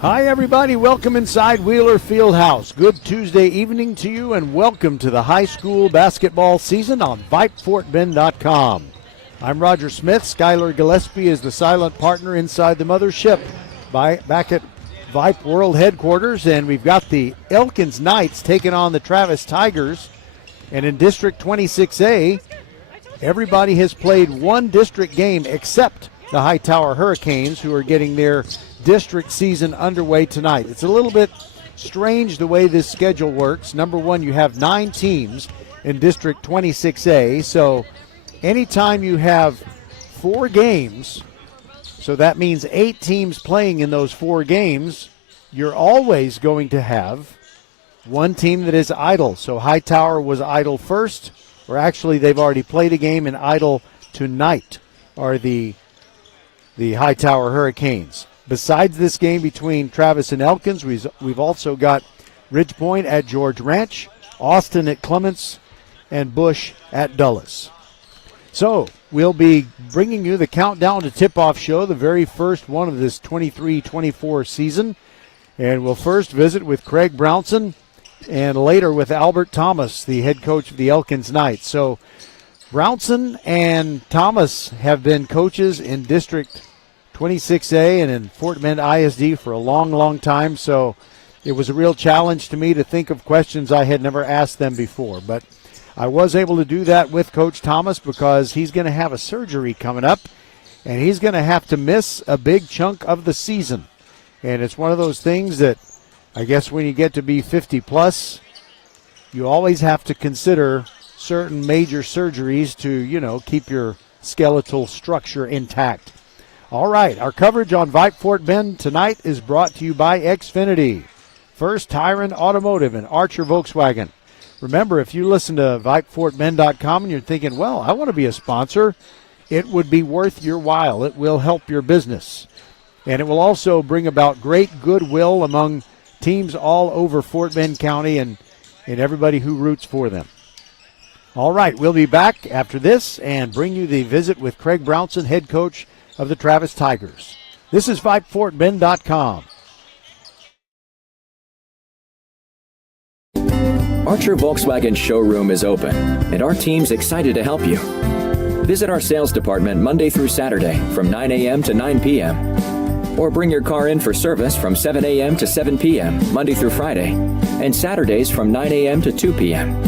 Hi, everybody. Welcome inside Wheeler Fieldhouse. Good Tuesday evening to you, and welcome to the high school basketball season on VypeFortBend.com. I'm Roger Smith. Skylar Gillespie is the silent partner inside the mothership back at Vype World Headquarters, and we've got the Elkins Knights taking on the Travis Tigers. And in District 26A, everybody has played one district game except the Hightower Hurricanes, who are getting their district season underway tonight. It's a little bit strange the way this schedule works. Number one, you have 9 teams in District 26A, so anytime you have 4 games, so that means 8 teams playing in those 4 games, you're always going to have one team that is idle. So Hightower was idle first, or actually they've already played a game, and idle tonight are the Hightower Hurricanes. Besides this game between Travis and Elkins, we've also got Ridgepoint at George Ranch, Austin at Clements, and Bush at Dulles. So we'll be bringing you the Countdown to Tip-Off show, the very first one of this 23-24 season. And we'll first visit with Craig Brownson and later with Albert Thomas, the head coach of the Elkins Knights. So Brownson and Thomas have been coaches in District 26A and in Fort Bend ISD for a long, long time, so it was a real challenge to me to think of questions I had never asked them before. But I was able to do that with Coach Thomas because he's going to have a surgery coming up, and he's going to have to miss a big chunk of the season. And it's one of those things that I guess when you get to be 50-plus, you always have to consider certain major surgeries to, keep your skeletal structure intact. All right, our coverage on Vype Fort Bend tonight is brought to you by Xfinity, First Tire and Automotive, and Archer Volkswagen. Remember, if you listen to VypeFortBend.com and you're thinking, well, I want to be a sponsor, it would be worth your while. It will help your business. And it will also bring about great goodwill among teams all over Fort Bend County and everybody who roots for them. All right, we'll be back after this and bring you the visit with Craig Brownson, head coach of the Travis Tigers. This is VypeFortBend.com. Archer Volkswagen showroom is open, and our team's excited to help you. Visit our sales department Monday through Saturday from 9 a.m. to 9 p.m. Or bring your car in for service from 7 a.m. to 7 p.m. Monday through Friday, and Saturdays from 9 a.m. to 2 p.m.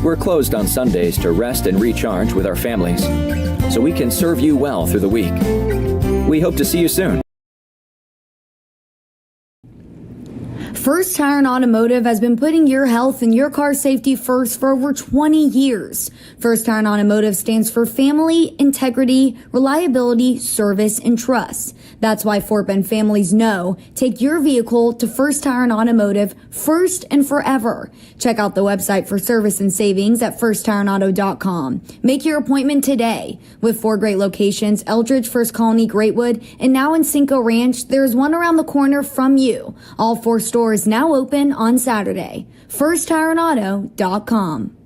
We're closed on Sundays to rest and recharge with our families, so we can serve you well through the week. We hope to see you soon. First Tire and Automotive has been putting your health and your car safety first for over 20 years. First Tire and Automotive stands for family, integrity, reliability, service, and trust. That's why Fort Bend families know take your vehicle to First Tire and Automotive first and forever. Check out the website for service and savings at firsttireandauto.com. Make your appointment today. With 4 great locations, Eldridge, First Colony, Greatwood, and now in Cinco Ranch, there is one around the corner from you. All 4 stores now open on Saturday. FirstTireandAuto.com.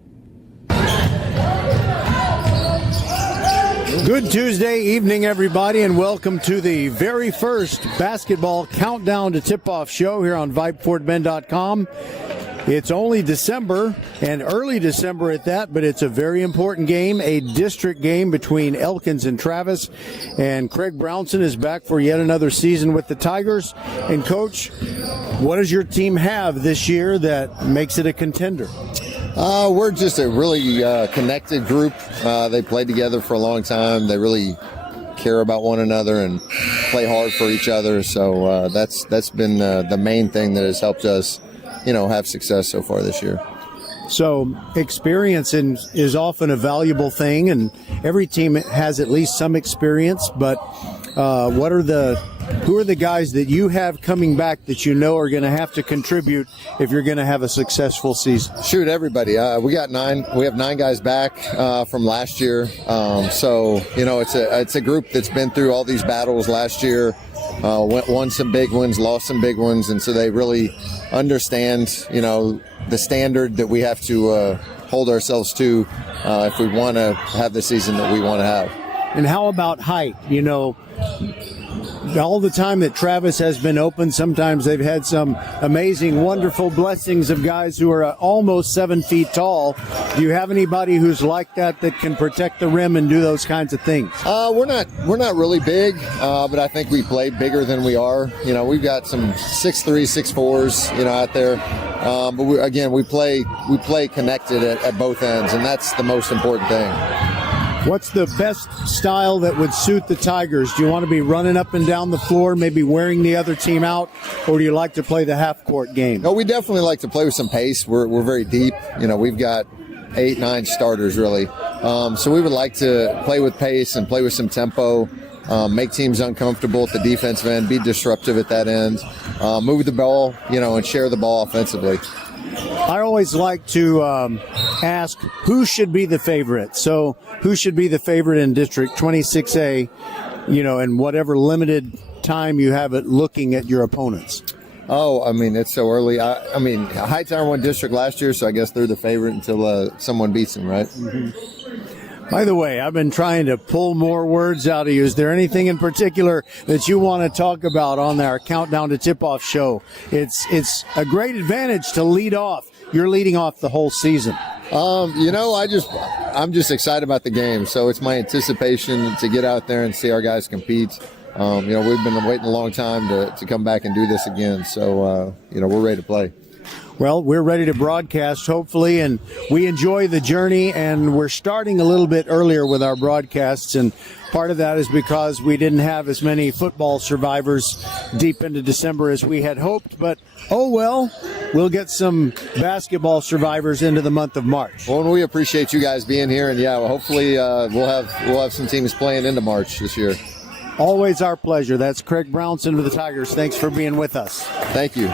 Good Tuesday evening, everybody, and welcome to the very first basketball countdown to tip-off show here on VypeFortBend.com. It's only December, and early December at that, but it's a very important game, a district game between Elkins and Travis. And Craig Brownson is back for yet another season with the Tigers. And, Coach, what does your team have this year that makes it a contender? We're just a really connected group. They played together for a long time. They really care about one another and play hard for each other. So that's been the main thing that has helped us, have success so far this year. So experience is often a valuable thing, and every team has at least some experience. But who are the guys that you have coming back that you know are going to have to contribute if you're going to have a successful season? Shoot, everybody. We have 9 guys back from last year. So it's a group that's been through all these battles last year. Won some big ones, lost some big ones, and so they really understand, the standard that we have to hold ourselves to if we want to have the season that we want to have. And how about height? all the time that Travis has been open, sometimes they've had some amazing, wonderful blessings of guys who are almost 7 feet tall. Do you have anybody who's like that can protect the rim and do those kinds of things? We're not really big, but I think we play bigger than we are. You know, we've got some 6'3", 6'4", you know, out there. But we play connected at both ends, and that's the most important thing. What's the best style that would suit the Tigers? Do you want to be running up and down the floor, maybe wearing the other team out, or do you like to play the half-court game? No, we definitely like to play with some pace. We're very deep. You know, we've got 8, 9 starters, really. So we would like to play with pace and play with some tempo, make teams uncomfortable at the defensive end, be disruptive at that end, move the ball, you know, and share the ball offensively. I always like to ask who should be the favorite. So who should be the favorite in District 26A, you know, and whatever limited time you have at looking at your opponents? Oh, I mean, it's so early. I mean, Hightower won district last year, so I guess they're the favorite until someone beats them, right? Mm-hmm. By the way, I've been trying to pull more words out of you. Is there anything in particular that you want to talk about on our Countdown to Tip-Off show? It's a great advantage to lead off. You're leading off the whole season. You know, I'm just excited about the game. So it's my anticipation to get out there and see our guys compete. You know, we've been waiting a long time to come back and do this again. So, you know, we're ready to play. Well, we're ready to broadcast, hopefully, and we enjoy the journey, and we're starting a little bit earlier with our broadcasts, and part of that is because we didn't have as many football survivors deep into December as we had hoped, but oh well, we'll get some basketball survivors into the month of March. Well, we appreciate you guys being here, and yeah, well, hopefully we'll have some teams playing into March this year. Always our pleasure. That's Craig Brownson of the Tigers. Thanks for being with us. Thank you.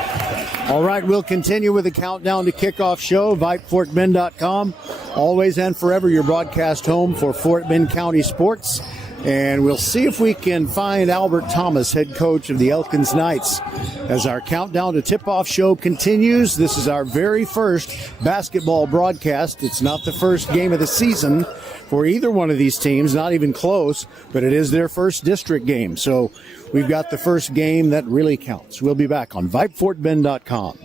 All right, we'll continue with the Countdown to Kickoff show, VypeFortBend.com. Always and forever your broadcast home for Fort Bend County sports. And we'll see if we can find Albert Thomas, head coach of the Elkins Knights. As our Countdown to Tip-Off show continues, this is our very first basketball broadcast. It's not the first game of the season for either one of these teams, not even close, but it is their first district game. So we've got the first game that really counts. We'll be back on VypeFortBend.com.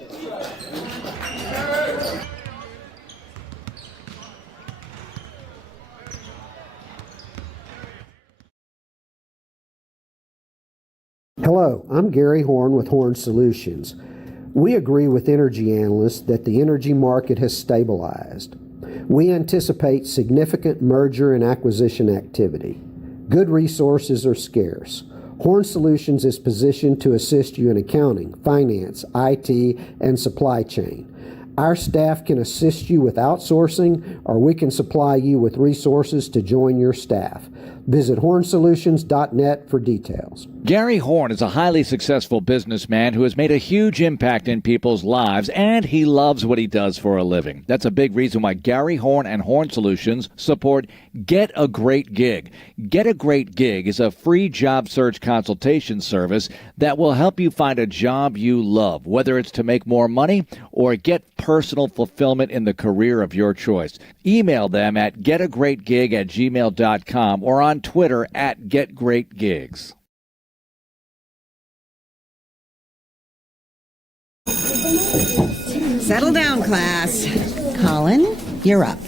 Hello, I'm Gary Horn with Horn Solutions. We agree with energy analysts that the energy market has stabilized. We anticipate significant merger and acquisition activity. Good resources are scarce. Horn Solutions is positioned to assist you in accounting, finance, IT, and supply chain. Our staff can assist you with outsourcing, or we can supply you with resources to join your staff. Visit hornsolutions.net for details. Gary Horn is a highly successful businessman who has made a huge impact in people's lives, and he loves what he does for a living. That's a big reason why Gary Horn and Horn Solutions support Get a Great Gig. Get a Great Gig is a free job search consultation service that will help you find a job you love, whether it's to make more money or get personal fulfillment in the career of your choice. Email them at getagreatgig@gmail.com or on Twitter at getgreatgigs. Settle down, class. Colin, you're up.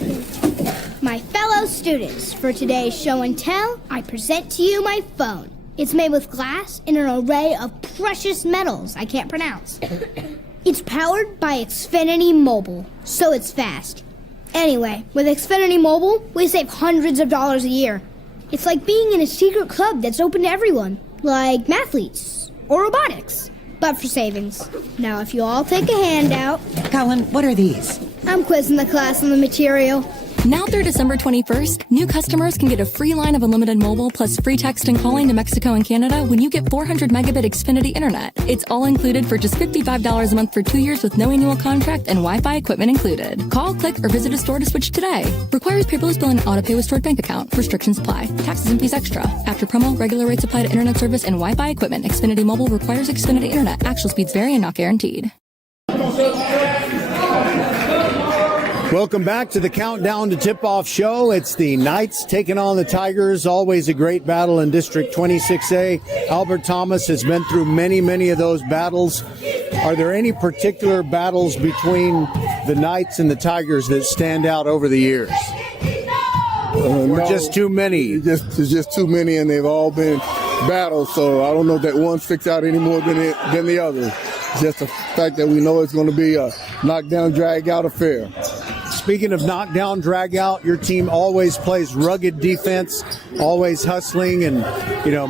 My fellow students, for today's show and tell, I present to you my phone. It's made with glass and an array of precious metals I can't pronounce. It's powered by Xfinity Mobile, so it's fast. Anyway, with Xfinity Mobile, we save hundreds of dollars a year. It's like being in a secret club that's open to everyone, like mathletes or robotics, but for savings. Now, if you all take a handout... Colin, what are these? I'm quizzing the class on the material. Now through December 21st, new customers can get a free line of unlimited mobile plus free text and calling to Mexico and Canada when you get 400 megabit Xfinity internet. It's all included for just $55 a month for 2 years with no annual contract and Wi-Fi equipment included. Call, click, or visit a store to switch today. Requires paperless billing and auto pay with stored bank account. Restrictions apply. Taxes and fees extra. After promo, regular rates apply to internet service and Wi-Fi equipment. Xfinity Mobile requires Xfinity internet. Actual speeds vary and not guaranteed. Welcome back to the Countdown to Tip-Off show. It's the Knights taking on the Tigers. Always a great battle in District 26A. Albert Thomas has been through many, many of those battles. Are there any particular battles between the Knights and the Tigers that stand out over the years? Or just too many? It's just too many, and they've all been battles, so I don't know that one sticks out any more than the other. It's just the fact that we know it's going to be a knockdown, drag-out affair. Speaking of knockdown, drag out, your team always plays rugged defense, always hustling and,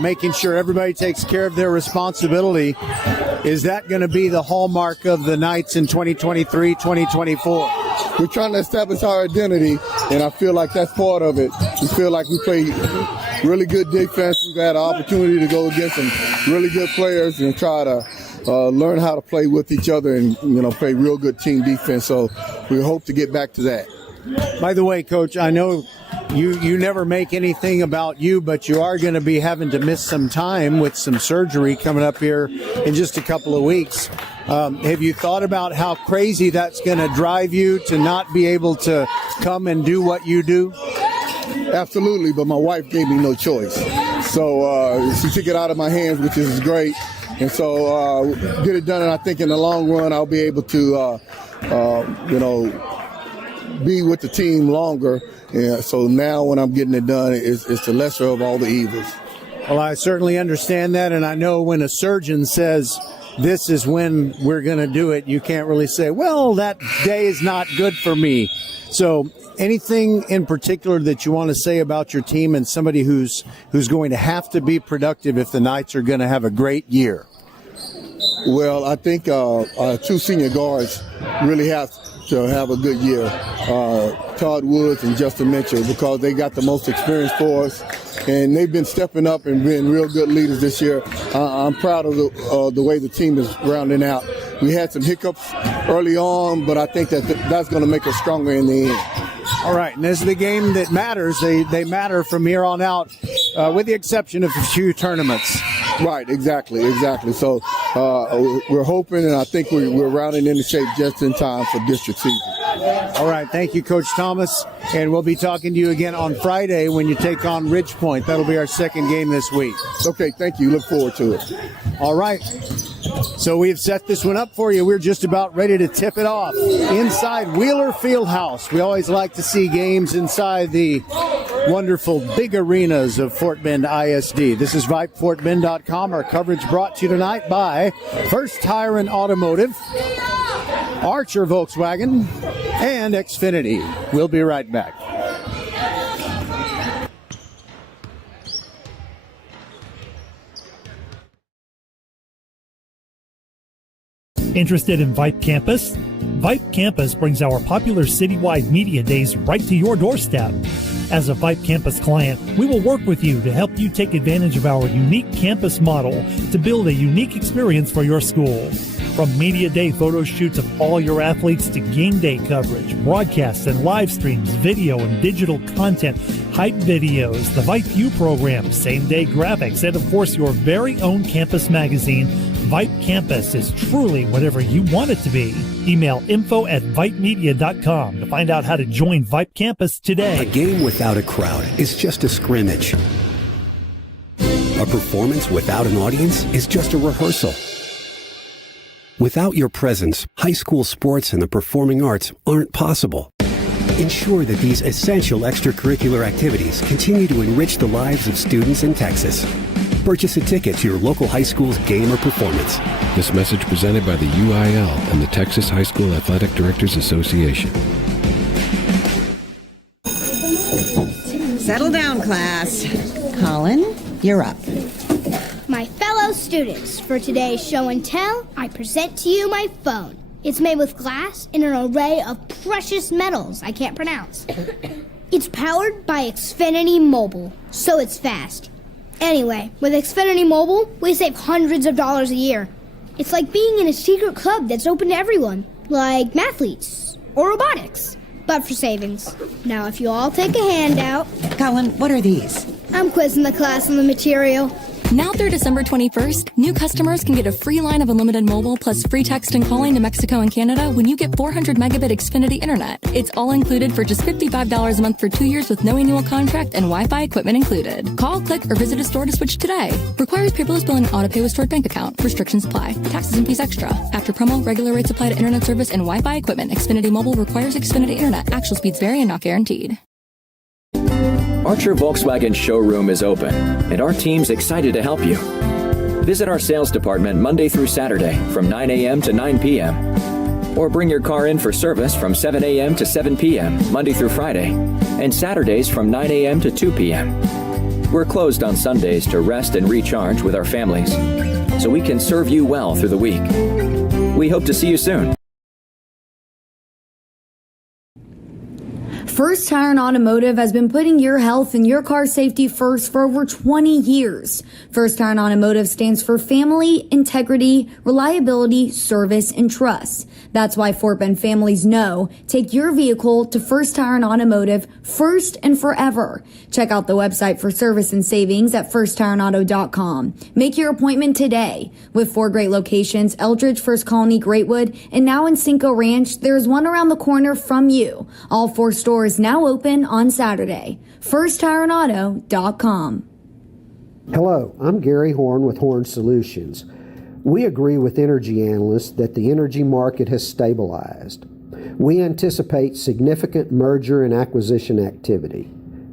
making sure everybody takes care of their responsibility. Is that going to be the hallmark of the Knights in 2023, 2024? We're trying to establish our identity, and I feel like that's part of it. We feel like we play really good defense. We've had an opportunity to go against some really good players and try to learn how to play with each other and, play real good team defense. So we hope to get back to that. By the way, Coach, I know you never make anything about you, but you are going to be having to miss some time with some surgery coming up here in just a couple of weeks. Have you thought about how crazy that's going to drive you to not be able to come and do what you do? Absolutely, but my wife gave me no choice. So she took it out of my hands, which is great. And so get it done, and I think in the long run I'll be able to, be with the team longer. Yeah, so now when I'm getting it done, it's the lesser of all the evils. Well, I certainly understand that, and I know when a surgeon says this is when we're going to do it, you can't really say, well, that day is not good for me. So anything in particular that you want to say about your team and somebody who's going to have to be productive if the Knights are going to have a great year? Well, I think our two senior guards really have to have a good year, Todd Woods and Justin Mitchell, because they got the most experience for us, and they've been stepping up and being real good leaders this year. I'm proud of the way the team is rounding out. We had some hiccups early on, but I think that's going to make us stronger in the end. All right, and this is the game that matters. They matter from here on out, with the exception of a few tournaments. Right, exactly. So we're hoping, and I think we're rounding into shape just in time for district season. All right, thank you, Coach Thomas, and we'll be talking to you again on Friday when you take on Ridge Point. That'll be our second game this week. Okay, thank you. Look forward to it. All right. So we've set this one up for you. We're just about ready to tip it off inside Wheeler Fieldhouse. We always like to see games inside the wonderful big arenas of Fort Bend ISD. This is VypeFortBend.com. Our coverage brought to you tonight by First Tire and Automotive, Archer Volkswagen, and Xfinity. We'll be right back. Interested in Vype Campus? Vype Campus brings our popular citywide media days right to your doorstep. As a Vype Campus client, we will work with you to help you take advantage of our unique campus model to build a unique experience for your school. From media day photo shoots of all your athletes to game day coverage, broadcasts and live streams, video and digital content, hype videos, the Vype U program, same-day graphics, and of course your very own campus magazine, Vype Campus is truly whatever you want it to be. Email info@vypemedia.com to find out how to join Vype Campus today. A game without a crowd is just a scrimmage. A performance without an audience is just a rehearsal. Without your presence, high school sports and the performing arts aren't possible. Ensure that these essential extracurricular activities continue to enrich the lives of students in Texas. Purchase a ticket to your local high school's game or performance. This message presented by the UIL and the Texas High School Athletic Directors Association. Settle down, class. Colin, you're up. My fellow students, for today's show and tell, I present to you my phone. It's made with glass and an array of precious metals I can't pronounce. It's powered by Xfinity Mobile, so it's fast. Anyway, with Xfinity Mobile, we save hundreds of dollars a year. It's like being in a secret club that's open to everyone, like mathletes or robotics, but for savings. Now, if you all take a handout... Colin, what are these? I'm quizzing the class on the material. Now through December 21st, new customers can get a free line of unlimited mobile plus free text and calling to Mexico and Canada when you get 400 megabit Xfinity internet. It's all included for just $55 a month for 2 years with no annual contract and Wi-Fi equipment included. Call, click, or visit a store to switch today. Requires paperless billing and auto pay with stored bank account. Restrictions apply. Taxes and fees extra. After promo, regular rates apply to internet service and Wi-Fi equipment. Xfinity Mobile requires Xfinity internet. Actual speeds vary and not guaranteed. Archer Volkswagen showroom is open, and our team's excited to help you. Visit our sales department Monday through Saturday from 9 a.m. to 9 p.m. Or bring your car in for service from 7 a.m. to 7 p.m. Monday through Friday, and Saturdays from 9 a.m. to 2 p.m. We're closed on Sundays to rest and recharge with our families, so we can serve you well through the week. We hope to see you soon. First Tire and Automotive has been putting your health and your car safety first for over 20 years. First Tire and Automotive stands for family, integrity, reliability, service, and trust. That's why Fort Bend families know take your vehicle to First Tire and Automotive first and forever. Check out the website for service and savings at firsttireandauto.com. Make your appointment today. With 4 great locations, Eldridge, First Colony, Greatwood, and now in Cinco Ranch, there's one around the corner from you. All 4 stores now open on Saturday. FirstTireandAuto.com. Hello, I'm Gary Horn with Horn Solutions. We agree with energy analysts that the energy market has stabilized. We anticipate significant merger and acquisition activity.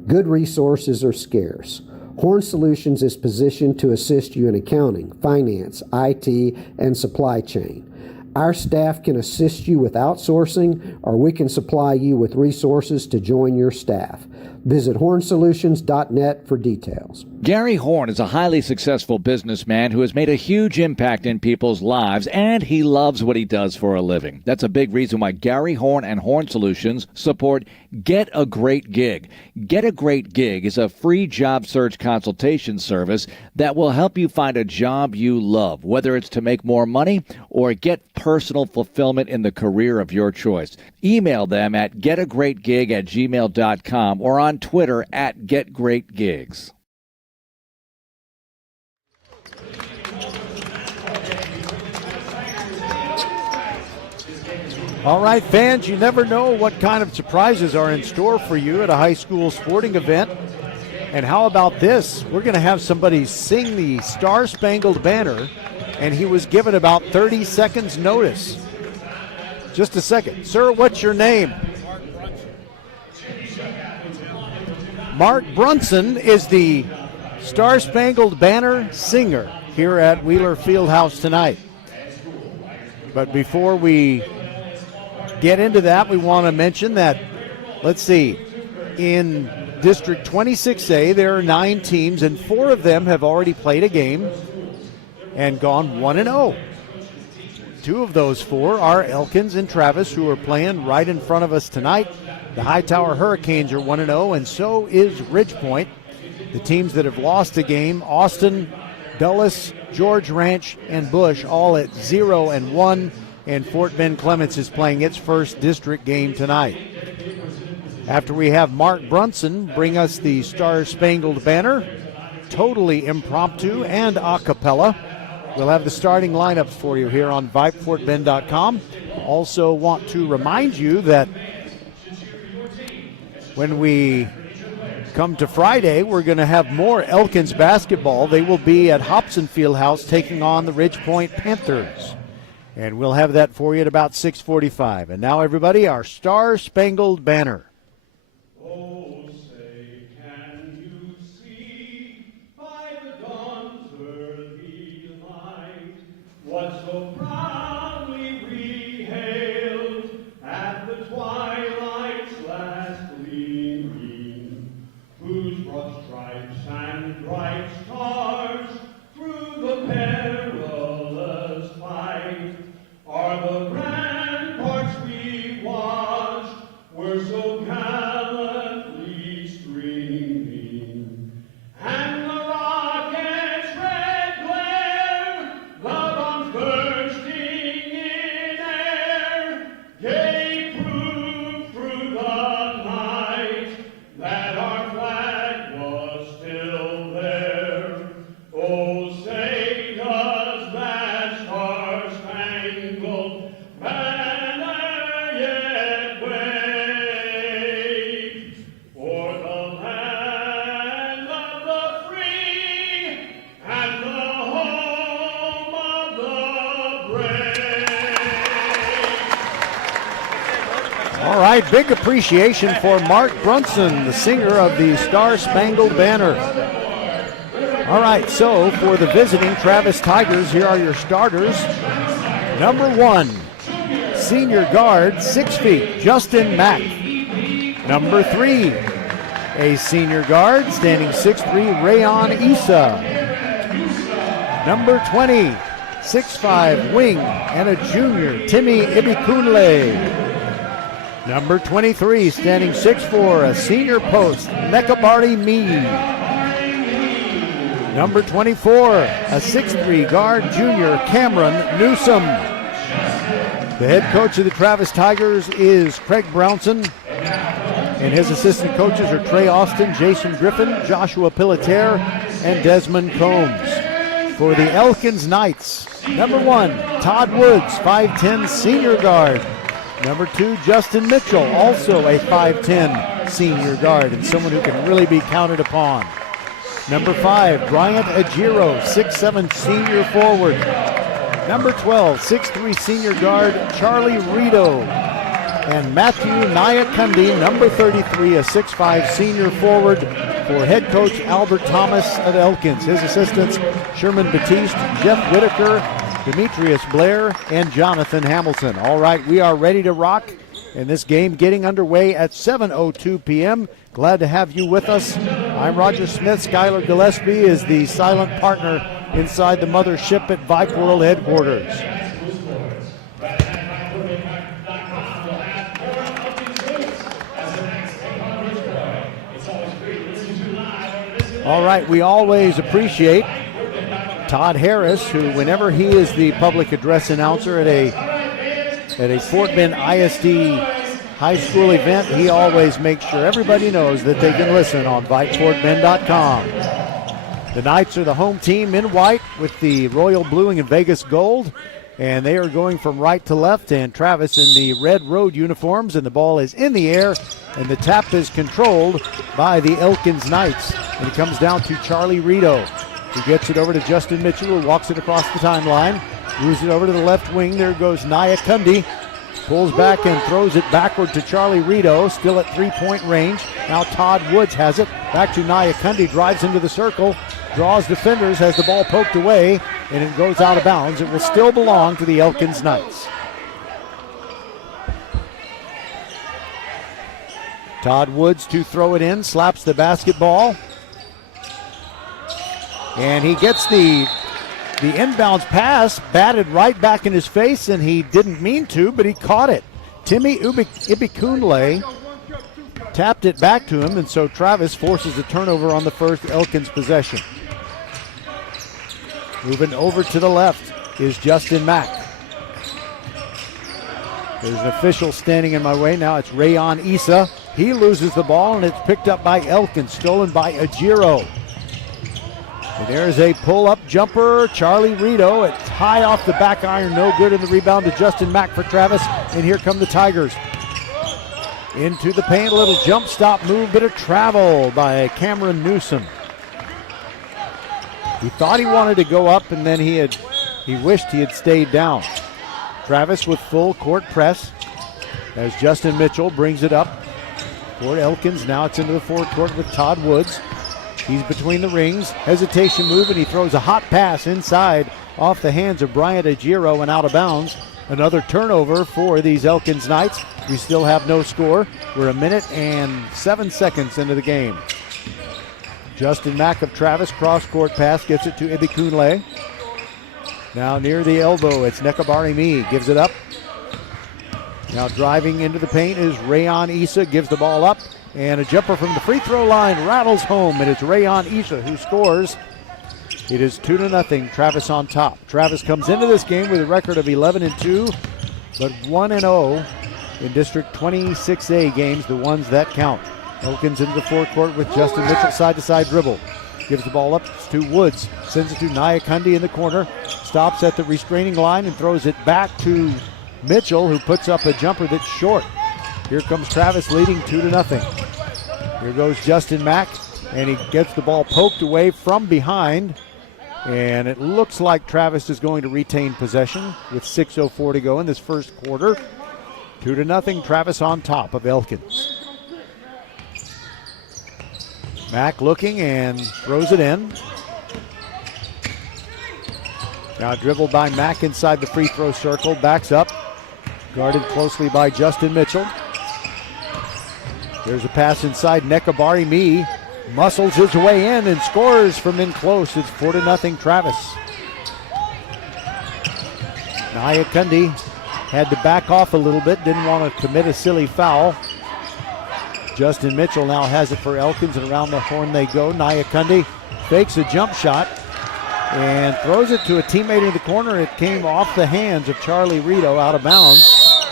Good resources are scarce. Horn Solutions is positioned to assist you in accounting, finance, IT, and supply chain. Our staff can assist you with outsourcing, or we can supply you with resources to join your staff. Visit hornsolutions.net for details. Gary Horn is a highly successful businessman who has made a huge impact in people's lives, and he loves what he does for a living. That's a big reason why Gary Horn and Horn Solutions support Get a Great Gig. Get a Great Gig is a free job search consultation service that will help you find a job you love, whether it's to make more money or get personal fulfillment in the career of your choice. Email them at getagreatgig@gmail.com or on Twitter at getgreatgigs. All right, fans, you never know what kind of surprises are in store for you at a high school sporting event. And how about this? We're going to have somebody sing the Star Spangled Banner, and he was given about 30 seconds notice. Just a second. Sir, what's your name? Mark Brunson is the Star Spangled Banner singer here at Wheeler Fieldhouse tonight. But before we get into that, we want to mention that, let's see, in District 26A, there are 9 teams, and 4 of them have already played a game and gone 1-0. 2 of those 4 are Elkins and Travis, who are playing right in front of us tonight. The Hightower Hurricanes are 1-0, and so is Ridgepoint. The teams that have lost a game, Austin, Dulles, George Ranch, and Bush, all at 0-1, and Fort Bend Clements is playing its first district game tonight. After we have Mark Brunson bring us the Star Spangled Banner, totally impromptu and a cappella, we'll have the starting lineups for you here on VypeFortBend.com. Also want to remind you that when we come to Friday, we're going to have more Elkins basketball. They will be at Hobson Fieldhouse taking on the Ridgepoint Panthers. And we'll have that for you at about 6:45. And now, everybody, our Star Spangled Banner. Oh, say, can you see by the dawn's early light what so proudly we hailed at the twilight's last gleaming, whose broad stripes and bright stars through the perilous fight are the ramparts we watched, were so gallantly streaming, and the rocket's red glare, the bombs bursting in air, gave proof through the night that our flag was still there. right, big appreciation for Mark Brunson, the singer of the Star Spangled Banner. All right, so for the visiting Travis Tigers, here are your starters. Number 1, senior guard, 6 feet, Justin Mack. Number 3, a senior guard, standing 6'3", Rayon Issa. Number 20, 6'5", wing and a junior, Timmy Ibikunle. Number 23, standing 6'4", a senior post, Nekabari Mee. Number 24, a 6'3", guard, junior, Cameron Newsom. The head coach of the Travis Tigers is Craig Brownson, and his assistant coaches are Trey Austin, Jason Griffin, Joshua Pilletier, and Desmond Combs. For the Elkins Knights, number 1, Todd Woods, 5'10", senior guard. Number 2, Justin Mitchell, also a 5'10", senior guard, and someone who can really be counted upon. Number 5, Bryant Ajiro, 6'7", senior forward. Number 12, 6'3", senior guard, Charlie Rito. And Matthew Nyakundi, number 33, a 6'5", senior forward for head coach Albert Thomas of Elkins. His assistants, Sherman Batiste, Jeff Whitaker, Demetrius Blair, and Jonathan Hamilton. All right, we are ready to rock, and this game getting underway at 7:02 p.m. Glad to have you with us. I'm Roger Smith. Skylar Gillespie is the silent partner inside the mothership at Vype World headquarters. All right, we always appreciate Todd Harris, who whenever he is the public address announcer at a Fort Bend ISD high school event, he always makes sure everybody knows that they can listen on VypeFortBend.com. The Knights are the home team in white with the royal bluing and Vegas gold, and they are going from right to left, and Travis in the red road uniforms, and the ball is in the air, and the tap is controlled by the Elkins Knights. And it comes down to Charlie Rito, who gets it over to Justin Mitchell, who walks it across the timeline, moves it over to the left wing. There goes Nyakundi, pulls back and throws it backward to Charlie Rito, still at three-point range. Now Todd Woods has it, back to Nyakundi, drives into the circle, draws defenders, has the ball poked away, and it goes out of bounds. It will still belong to the Elkins Knights. Todd Woods to throw it in, slaps the basketball. And he gets the inbounds pass batted right back in his face, and he didn't mean to, but he caught it. Timmy Ibikunle tapped it back to him, and so Travis forces a turnover on the first Elkins possession. Moving over to the left is Justin Mack. There's an official standing in my way. Now it's Rayon Issa. He loses the ball, and it's picked up by Elkins, stolen by Ajiro. And there's a pull-up jumper. Charlie Rito, it's high off the back iron, no good, in the rebound to Justin Mack for Travis. And here come the Tigers. Into the paint, a little jump stop move, bit of travel by Cameron Newsom. He thought he wanted to go up, and then he wished he had stayed down. Travis with full court press as Justin Mitchell brings it up for Elkins. Now it's into the forecourt with Todd Woods. He's between the rings, hesitation move, and he throws a hot pass inside off the hands of Bryant Ajiro and out of bounds. Another turnover for these Elkins Knights. We still have no score. We're a minute and 7 seconds into the game. Justin Mack of Travis, cross-court pass, gets it to Ibikunle. Now near the elbow, it's Nekabari Mee, gives it up. Now driving into the paint is Rayon Issa, gives the ball up. And a jumper from the free throw line rattles home, and it's Rayon Issa who scores. It is 2-0, Travis on top. Travis comes into this game with a record of 11-2, but 1-0 in District 26A games, the ones that count. Elkins into the forecourt with Justin Mitchell, side-to-side dribble. Gives the ball up to Woods, sends it to Nyakundi in the corner, stops at the restraining line and throws it back to Mitchell, who puts up a jumper that's short. Here comes Travis leading 2-0. Here goes Justin Mack, and he gets the ball poked away from behind. And it looks like Travis is going to retain possession with 6:04 to go in this first quarter. 2-0, Travis on top of Elkins. Mack looking and throws it in. Now dribbled by Mack inside the free throw circle, backs up. Guarded closely by Justin Mitchell. There's a pass inside. Nekabari Mee muscles his way in and scores from in close. It's 4-0 Travis. Naya Kundi had to back off a little bit, didn't want to commit a silly foul. Justin Mitchell now has it for Elkins, and around the horn they go. Naya Kundi fakes a jump shot and throws it to a teammate in the corner. It came off the hands of Charlie Rito, out of bounds.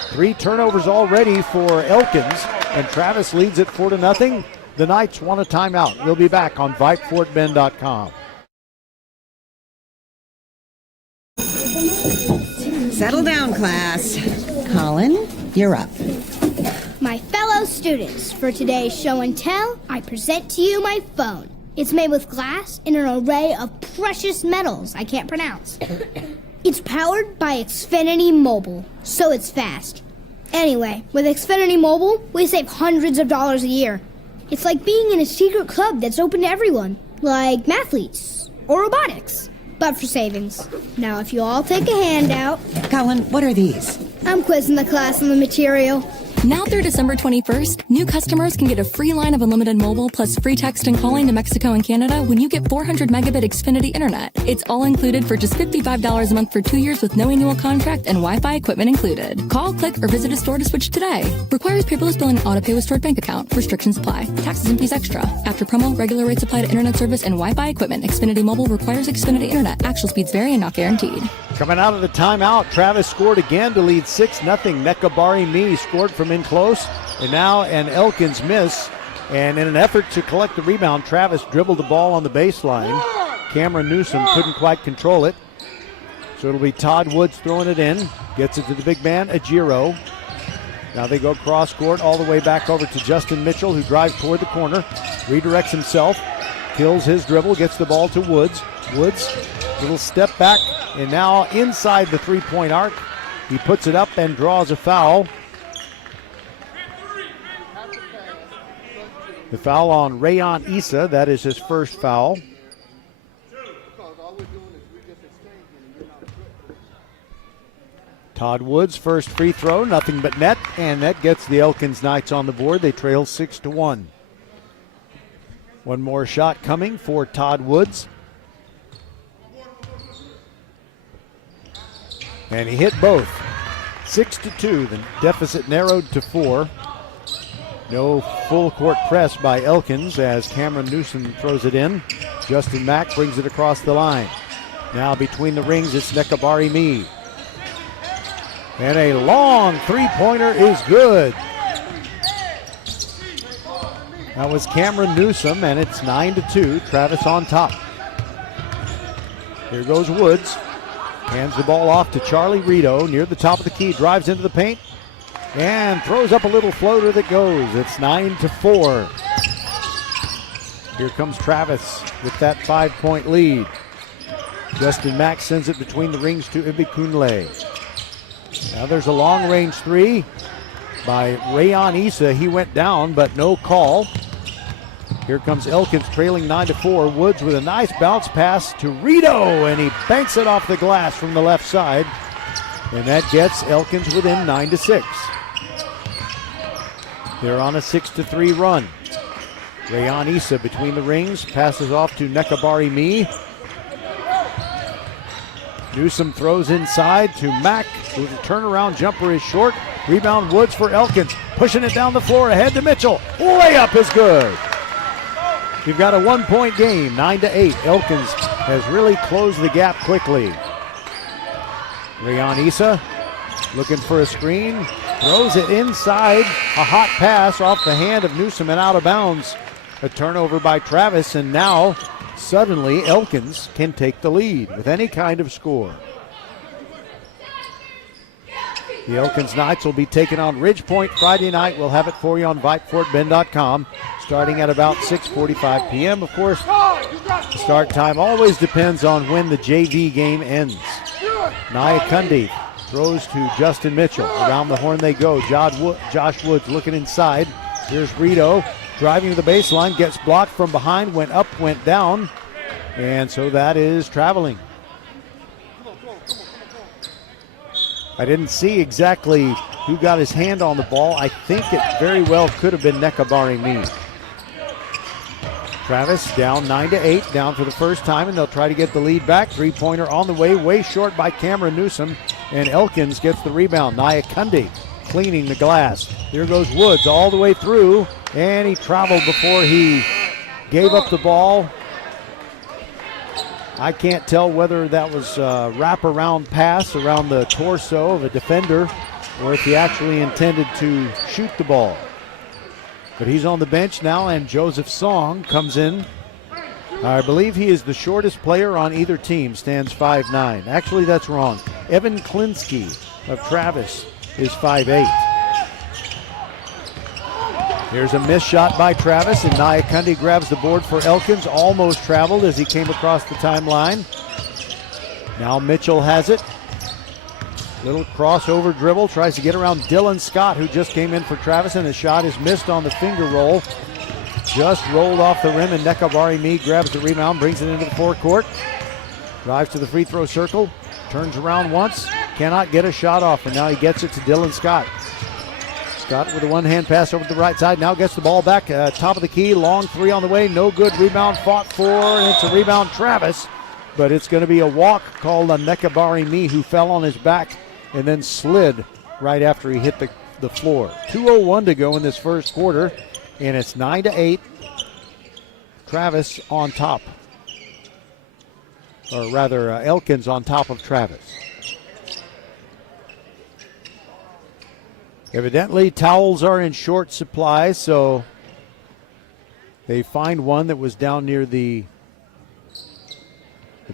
3 turnovers already for Elkins, and Travis leads it 4-0. The Knights want a timeout. We'll be back on VypeFortBend.com. Settle down, class. Colin, you're up. My fellow students, for today's show and tell, I present to you my phone. It's made with glass and an array of precious metals I can't pronounce. It's powered by Xfinity Mobile, so it's fast. Anyway, with Xfinity Mobile, we save hundreds of dollars a year. It's like being in a secret club that's open to everyone, like mathletes or robotics, but for savings. Now, if you all take a handout... Colin, what are these? I'm quizzing the class on the material. Now through December 21st, new customers can get a free line of unlimited mobile plus free text and calling to Mexico and Canada when you get 400 megabit Xfinity internet. It's all included for just $55 a month for 2 years with no annual contract and Wi-Fi equipment included. Call, click, or visit a store to switch today. Requires paperless billing and auto pay with stored bank account. Restrictions apply. Taxes and fees extra. After promo, regular rates apply to internet service and Wi-Fi equipment. Xfinity Mobile requires Xfinity internet. Actual speeds vary and not guaranteed. Coming out of the timeout, Travis scored again to lead 6-0. Nekabari Mee scored from in close, and now an Elkins miss. And in an effort to collect the rebound, Travis dribbled the ball on the baseline. Cameron Newsom couldn't quite control it. So it'll be Todd Woods throwing it in. Gets it to the big man, Ajiro. Now they go cross court all the way back over to Justin Mitchell, who drives toward the corner, redirects himself, kills his dribble, gets the ball to Woods. Woods, little step back, and now inside the three-point arc. He puts it up and draws a foul. The foul on Rayon Issa, that is his first foul. Todd Woods, first free throw, nothing but net, and that gets the Elkins Knights on the board. They trail 6-1. One more shot coming for Todd Woods. And he hit both. 6-2, the deficit narrowed to 4. No full court press by Elkins as Cameron Newsom throws it in. Justin Mack brings it across the line. Now between the rings, it's Nekabari Mee. And a long three-pointer is good. That was Cameron Newsom, and it's 9-2. Travis on top. Here goes Woods. Hands the ball off to Charlie Rito near the top of the key. Drives into the paint and throws up a little floater that goes. It's 9-4. Here comes Travis with that 5-point lead. Justin Mack sends it between the rings to Ibikunle. Now there's a long-range three by Rayon Issa. He went down, but no call. Here comes Elkins trailing 9-4. Woods with a nice bounce pass to Rito, and he banks it off the glass from the left side. And that gets Elkins within 9-6. They're on a 6-3 run. Rayon Issa between the rings, passes off to Nekabari Mee. Newsom throws inside to Mack, whose turnaround jumper is short. Rebound Woods for Elkins, pushing it down the floor ahead to Mitchell. Layup is good. You've got a 1-point game, 9-8. Elkins has really closed the gap quickly. Rayon Issa looking for a screen, throws it inside. A hot pass off the hand of Newsom and out of bounds. A turnover by Travis, and now suddenly Elkins can take the lead with any kind of score. The Elkins Knights will be taking on Ridgepoint Friday night. We'll have it for you on VypeFortBend.com starting at about 6:45 p.m. Of course, the start time always depends on when the JV game ends. Naya Kundi Throws to Justin Mitchell. Around the horn they go. Josh Woods looking inside. Here's Rito driving to the baseline. Gets blocked from behind. Went up, went down. And so that is traveling. I didn't see exactly who got his hand on the ball. I think it very well could have been Nekabari Mee. Travis down 9-8, down for the first time, and they'll try to get the lead back. Three-pointer on the way short by Cameron Newsom, and Elkins gets the rebound. Nyakundi cleaning the glass. There goes Woods all the way through, and he traveled before he gave up the ball. I can't tell whether that was a wraparound pass around the torso of a defender or if he actually intended to shoot the ball. But he's on the bench now, and Joseph Song comes in. I believe he is the shortest player on either team, stands 5'9". Actually, that's wrong. Evan Klinsky of Travis is 5'8". Here's a missed shot by Travis, and Nyakundi grabs the board for Elkins. Almost traveled as he came across the timeline. Now Mitchell has it. Little crossover dribble, tries to get around Dylan Scott, who just came in for Travis, and the shot is missed on the finger roll. Just rolled off the rim, and Nekabari Mee grabs the rebound, brings it into the forecourt. Drives to the free throw circle, turns around once, cannot get a shot off, and now he gets it to Dylan Scott. Scott with a one-hand pass over to the right side, now gets the ball back, top of the key, long three on the way, no good, rebound fought for, and it's a rebound Travis, but it's going to be a walk called on Nekabari Mee, who fell on his back and then slid right after he hit the floor. 2:01 to go in this first quarter, and it's 9-8. Travis on top. Or rather, Elkins on top of Travis. Evidently, towels are in short supply, so they find one that was down near the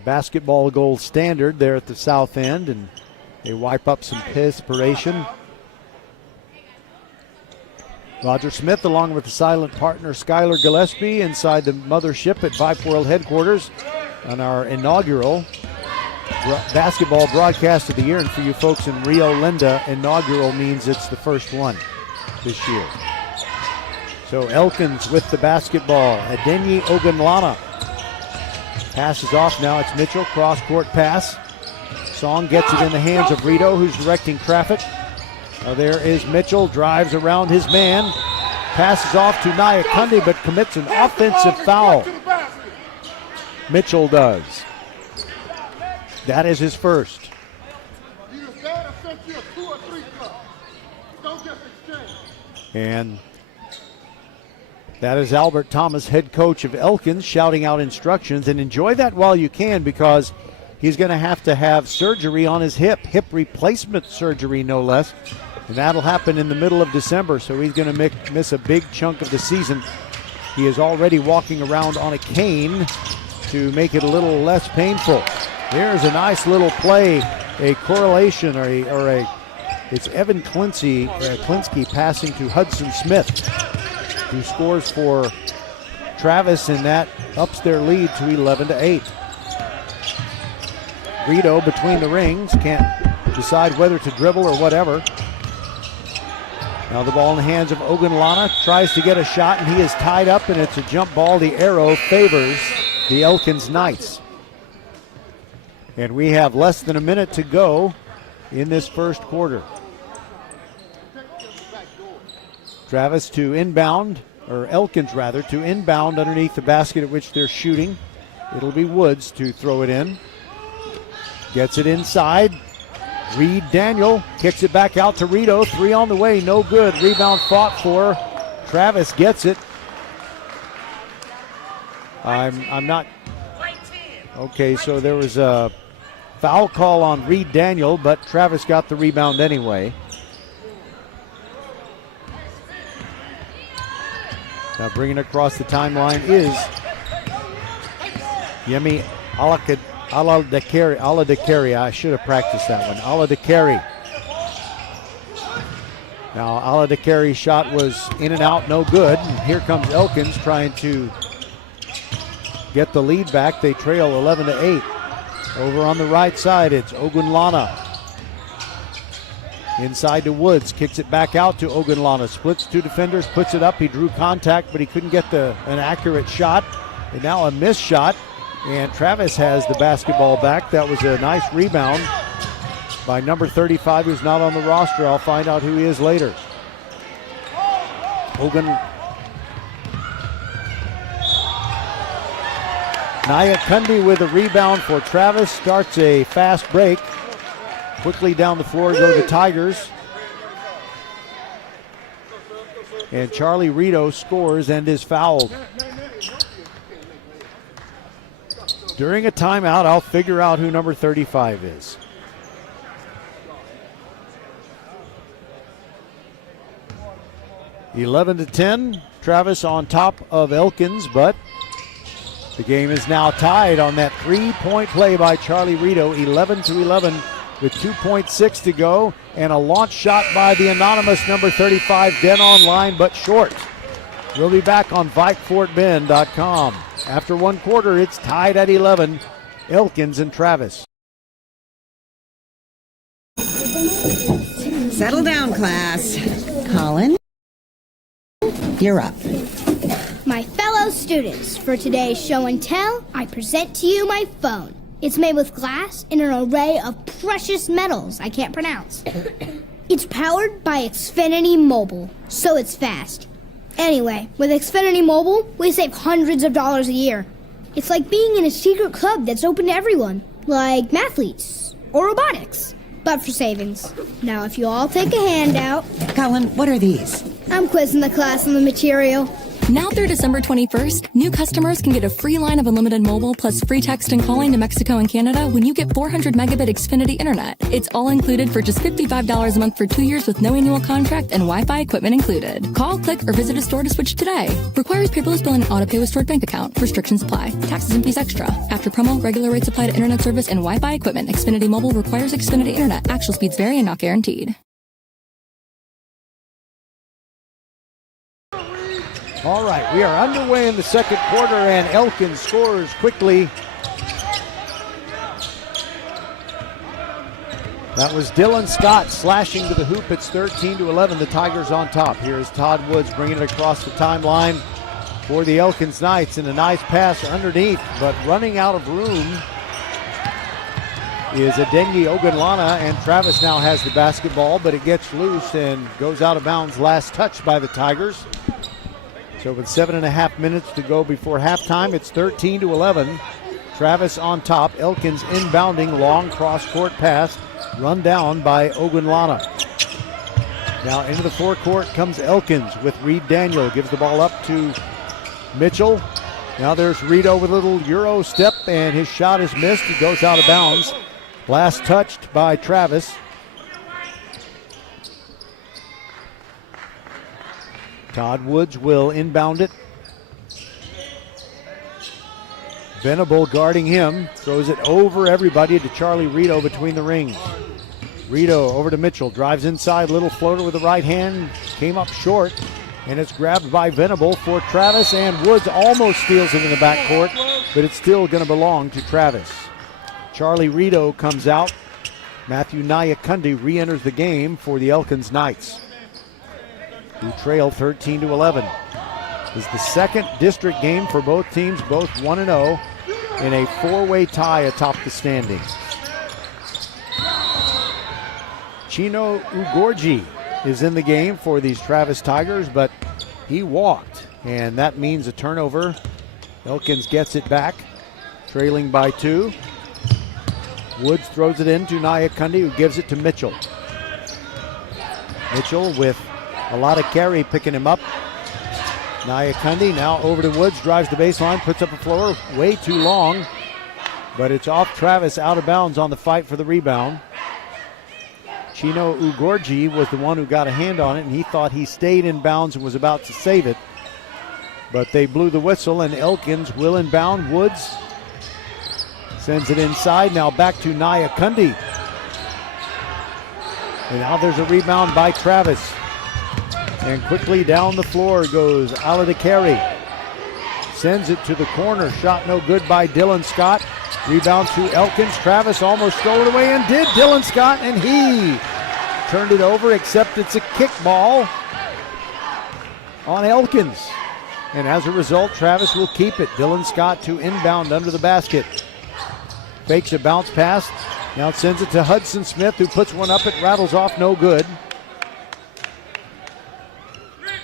basketball goal standard there at the south end, and they wipe up some perspiration. Roger Smith, along with the silent partner Skylar Gillespie, inside the mothership at Vype World headquarters on our inaugural basketball broadcast of the year. And for you folks in Rio Linda, inaugural means it's the first one this year. So Elkins with the basketball. Adenyi Ogunlana passes off. Now it's Mitchell, cross-court pass. Song gets it in the hands of Rito, who's directing traffic. There is Mitchell, drives around his man, passes off to Nyakundi, but commits an offensive foul. Mitchell does. That is his first. And that is Albert Thomas, head coach of Elkins, shouting out instructions. And enjoy that while you can, because he's going to have surgery on his hip replacement surgery, no less. And that'll happen in the middle of December, so he's going to miss a big chunk of the season. He is already walking around on a cane to make it a little less painful. There's a nice little play, a correlation, it's Evan Klinsky passing to Hudson Smith, who scores for Travis, and that ups their lead to 11-8. Rito between the rings, can't decide whether to dribble or whatever. Now the ball in the hands of Ogunlana, tries to get a shot, and he is tied up, and it's a jump ball. The arrow favors the Elkins Knights. And we have less than a minute to go in this first quarter. Travis to inbound, or Elkins rather, to inbound underneath the basket at which they're shooting. It'll be Woods to throw it in. Gets it inside. Reed Daniel kicks it back out to Rito. Three on the way, no good. Rebound fought for. Travis gets it. I'm not. Okay, so there was a foul call on Reed Daniel, but Travis got the rebound anyway. Now bringing it across the timeline is Yemi Aladekari. I should have practiced that one. Aladekari. Now Aladekari's shot was in and out, no good. And here comes Elkins trying to get the lead back. They trail 11-8. Over on the right side, it's Ogunlana. Inside to Woods, kicks it back out to Ogunlana. Splits two defenders, puts it up. He drew contact, but he couldn't get an accurate shot. And now a missed shot. And Travis has the basketball back. That was a nice rebound by number 35, who's not on the roster. I'll find out who he is later. Naya Kundi with a rebound for Travis. Starts a fast break. Quickly down the floor go the Tigers. And Charlie Rito scores and is fouled. During a timeout, I'll figure out who number 35 is. (11-10). Travis on top of Elkins, but the game is now tied on that 3-point play by Charlie Rito. 11-11 with 2.6 to go, and a launch shot by the anonymous number 35, dead on line but short. We'll be back on VypeFortBend.com. After one quarter, it's tied at 11, Elkins and Travis. Settle down, class. Colin, you're up. My fellow students, for today's show and tell, I present to you my phone. It's made with glass and an array of precious metals I can't pronounce. It's powered by Xfinity Mobile, so it's fast. Anyway, with Xfinity Mobile, we save hundreds of dollars a year. It's like being in a secret club that's open to everyone, like mathletes or robotics, but for savings. Now, if you all take a handout... Colin, what are these? I'm quizzing the class on the material. Now through December 21st, new customers can get a free line of unlimited mobile plus free text and calling to Mexico and Canada when you get 400 megabit Xfinity internet. It's all included for just $55 a month for 2 years with no annual contract and Wi-Fi equipment included. Call, click, or visit a store to switch today. Requires paperless billing and auto pay with stored bank account. Restrictions apply. Taxes and fees extra. After promo, regular rates apply to internet service and Wi-Fi equipment. Xfinity Mobile requires Xfinity internet. Actual speeds vary and not guaranteed. All right, we are underway in the second quarter, and Elkins scores quickly. That was Dylan Scott slashing to the hoop. It's 13-11. The Tigers on top. Here's Todd Woods bringing it across the timeline for the Elkins Knights, and a nice pass underneath, but running out of room is Adenyi Ogunlana, and Travis now has the basketball, but it gets loose and goes out of bounds. Last touch by the Tigers. So with 7.5 minutes to go before halftime, it's 13-11. Travis on top. Elkins inbounding, long cross-court pass, run down by Ogunlana. Now into the forecourt comes Elkins with Reed Daniel. Gives the ball up to Mitchell. Now there's Rito with a little Euro step, and his shot is missed. He goes out of bounds. Last touched by Travis. Todd Woods will inbound it. Venable guarding him. Throws it over everybody to Charlie Rito between the rings. Rito over to Mitchell. Drives inside. Little floater with the right hand. Came up short. And it's grabbed by Venable for Travis. And Woods almost steals it in the backcourt. But it's still going to belong to Travis. Charlie Rito comes out. Matthew Nyakundi re-enters the game for the Elkins Knights, who trail 13-11. It's the second district game for both teams, both 1-0, in a four-way tie atop the standings. Chino Ugorji is in the game for these Travis Tigers, but he walked, and that means a turnover. Elkins gets it back, trailing by 2. Woods throws it in to Nyakundi, who gives it to Mitchell. Mitchell with a lot of carry picking him up. Nyakundi now over to Woods, drives the baseline, puts up a floater, way too long, but it's off Travis, out of bounds on the fight for the rebound. Chino Ugorji was the one who got a hand on it, and he thought he stayed in bounds and was about to save it. But they blew the whistle, and Elkins will inbound. Woods sends it inside, now back to Nyakundi. And now there's a rebound by Travis. And quickly down the floor goes Aladikari. Sends it to the corner. Shot no good by Dylan Scott. Rebound to Elkins. Travis almost stole it away, and did Dylan Scott, and he turned it over, except it's a kick ball on Elkins. And as a result, Travis will keep it. Dylan Scott to inbound under the basket. Fakes a bounce pass. Now sends it to Hudson Smith, who puts one up. It rattles off, no good.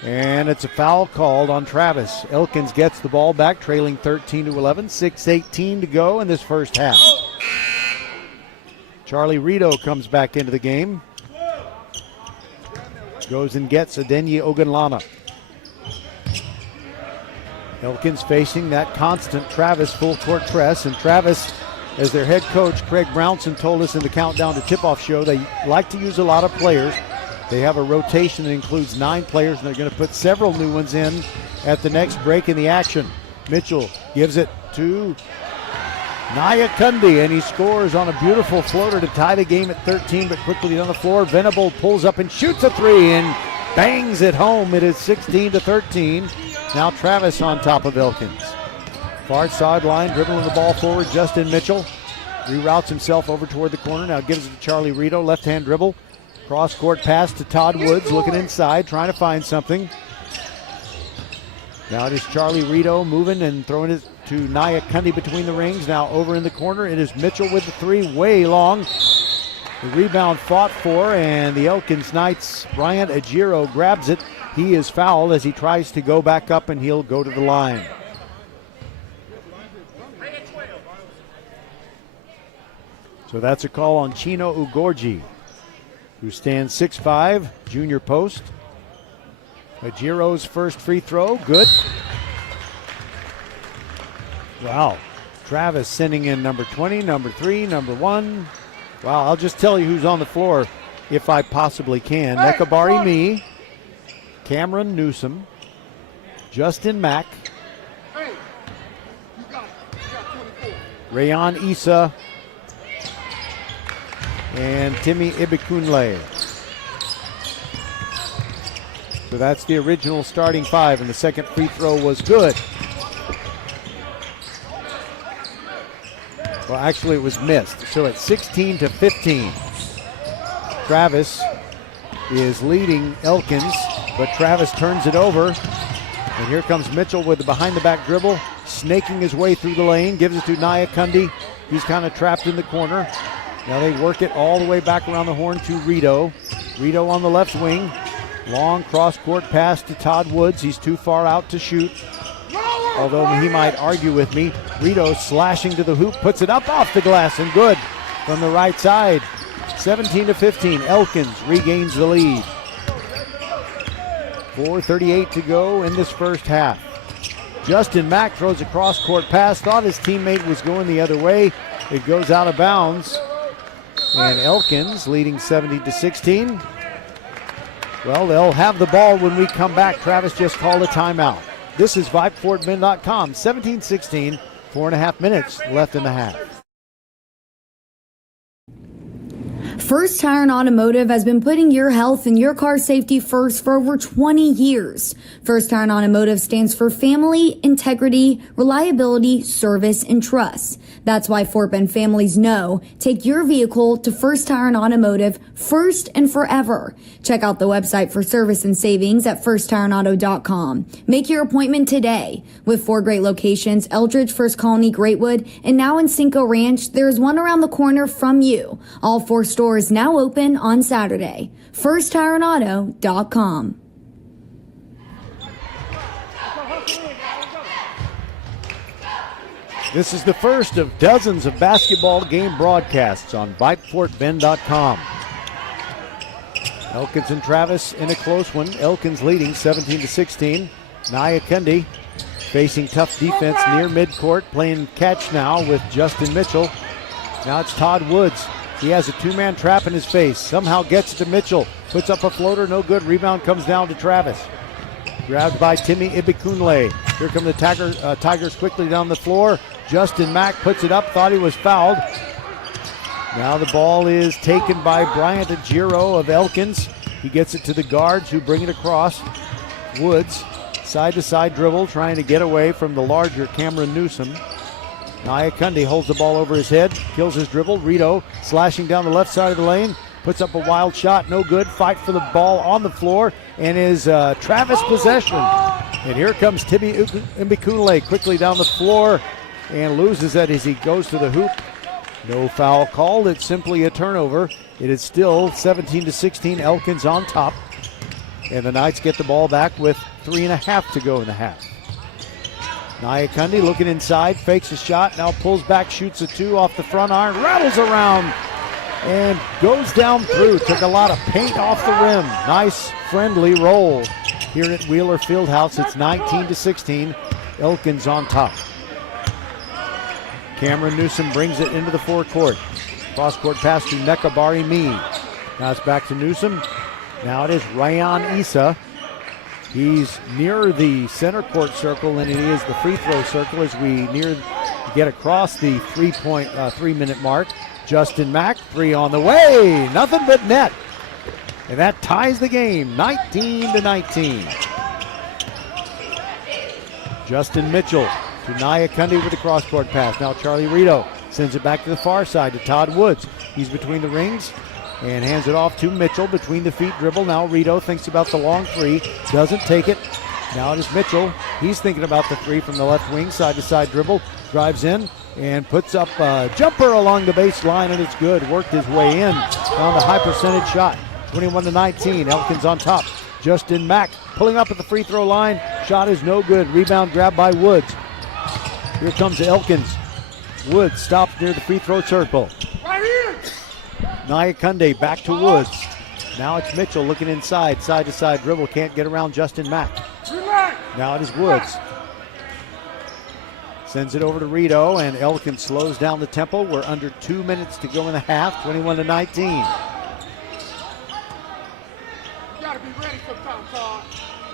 And it's a foul called on Travis. Elkins gets the ball back, trailing 13-11. 6:18 to go in this first half. Charlie Rito comes back into the game. Goes and gets Adenyi Ogunlana. Elkins facing that constant Travis full court press. And Travis, as their head coach, Craig Brownson, told us in the Countdown to Tip-Off show, they like to use a lot of players. They have a rotation that includes 9 players, and they're going to put several new ones in at the next break in the action. Mitchell gives it to Naya Kundi, and he scores on a beautiful floater to tie the game at 13, but quickly on the floor. Venable pulls up and shoots a 3 and bangs it home. It is 16-13. Now Travis on top of Elkins. Far sideline, dribbling the ball forward, Justin Mitchell. Reroutes himself over toward the corner, now gives it to Charlie Rito, left-hand dribble. Cross-court pass to Todd Woods, looking inside, trying to find something. Now it is Charlie Rito moving and throwing it to Naya Kundi between the rings. Now over in the corner, it is Mitchell with the 3, way long. The rebound fought for, and the Elkins Knights, Bryant Ajiro grabs it. He is fouled as he tries to go back up, and he'll go to the line. So that's a call on Chino Ugorji, who stands 6'5", junior post. Ajiro's first free throw, good. Wow. Travis sending in number 20, number 3, number 1. Wow, I'll just tell you who's on the floor if I possibly can. Nekabari Me, Cameron Newsom, Justin Mack, Rayon Issa, and Timmy Ibikunle. So that's the original starting 5, and the second free throw was good. Well, actually it was missed. So it's 16-15. Travis is leading Elkins, but Travis turns it over. And here comes Mitchell with the behind-the-back dribble, snaking his way through the lane, gives it to Naya Kundi. He's kind of trapped in the corner. Now they work it all the way back around the horn to Rito. Rito on the left wing. Long cross-court pass to Todd Woods. He's too far out to shoot. Although he might argue with me. Rito slashing to the hoop, puts it up off the glass, and good from the right side. 17-15. Elkins regains the lead. 4:38 to go in this first half. Justin Mack throws a cross-court pass. Thought his teammate was going the other way. It goes out of bounds. And Elkins leading 70-16. Well, they'll have the ball when we come back. Travis just called a timeout. This is VypeFortBend.com. 17-16, 4.5 minutes left in the half. First Tire and Automotive has been putting your health and your car safety first for over 20 years. First Tire and Automotive stands for family, integrity, reliability, service, and trust. That's why Fort Bend families know take your vehicle to First Tire and Automotive first and forever. Check out the website for service and savings at firsttireandauto.com. Make your appointment today. With 4 great locations, Eldridge, First Colony, Greatwood, and now in Cinco Ranch, there is one around the corner from you. All 4 stores now open on Saturday. firsttireandauto.com. This is the first of dozens of basketball game broadcasts on VypeFortBend.com. Elkins and Travis in a close one. Elkins leading 17-16. Naya Kundi facing tough defense near midcourt, playing catch now with Justin Mitchell. Now it's Todd Woods. He has a 2-man trap in his face. Somehow gets it to Mitchell. Puts up a floater, no good. Rebound comes down to Travis. Grabbed by Timmy Ibikunle. Here come the Tigers quickly down the floor. Justin Mack puts it up, thought he was fouled. Now the ball is taken by Bryant Ajiro of Elkins. He gets it to the guards who bring it across. Woods, side-to-side dribble, trying to get away from the larger Cameron Newsom. Naya Kundi holds the ball over his head, kills his dribble. Rito slashing down the left side of the lane. puts up a wild shot, no good. Fight for the ball on the floor, and is Travis possession. And here comes Tibi Mbikunle quickly down the floor and loses it as he goes to the hoop. No foul called. It's simply a turnover. It is still 17-16. Elkins on top. And the Knights get the ball back with 3.5 to go in the half. Nyakundi looking inside, fakes a shot, now pulls back, shoots a 2 off the front iron, rattles around, and goes down through. Took a lot of paint off the rim. Nice, friendly roll here at Wheeler Fieldhouse. It's 19-16. Elkins on top. Cameron Newsom brings it into the forecourt. Cross-court pass to Nekabari Mee. Now it's back to Newsom. Now it is Ryan Issa. He's nearer the center court circle than he is the free throw circle as we get across the 3-minute mark. Justin Mack, 3 on the way. Nothing but net. And that ties the game, 19-19. Justin Mitchell to Nyakundi with the cross-court pass. Now Charlie Rito sends it back to the far side to Todd Woods. He's between the rings and hands it off to Mitchell. Between the feet dribble. Now Rito thinks about the long 3. Doesn't take it. Now it is Mitchell. He's thinking about the 3 from the left wing. Side-to-side dribble. Drives in and puts up a jumper along the baseline, and it's good. Worked his way in. Found a high percentage shot. 21-19. Elkins on top. Justin Mack pulling up at the free throw line. Shot is no good. Rebound grabbed by Woods. Here comes Elkins. Woods stops near the free throw circle. Nyakundi back to Woods. Now it's Mitchell looking inside. Side-to-side dribble. Can't get around Justin Mack. Now it is Woods. Sends it over to Rito, and Elkins slows down the tempo. We're under 2 minutes to go in the half. 21-19.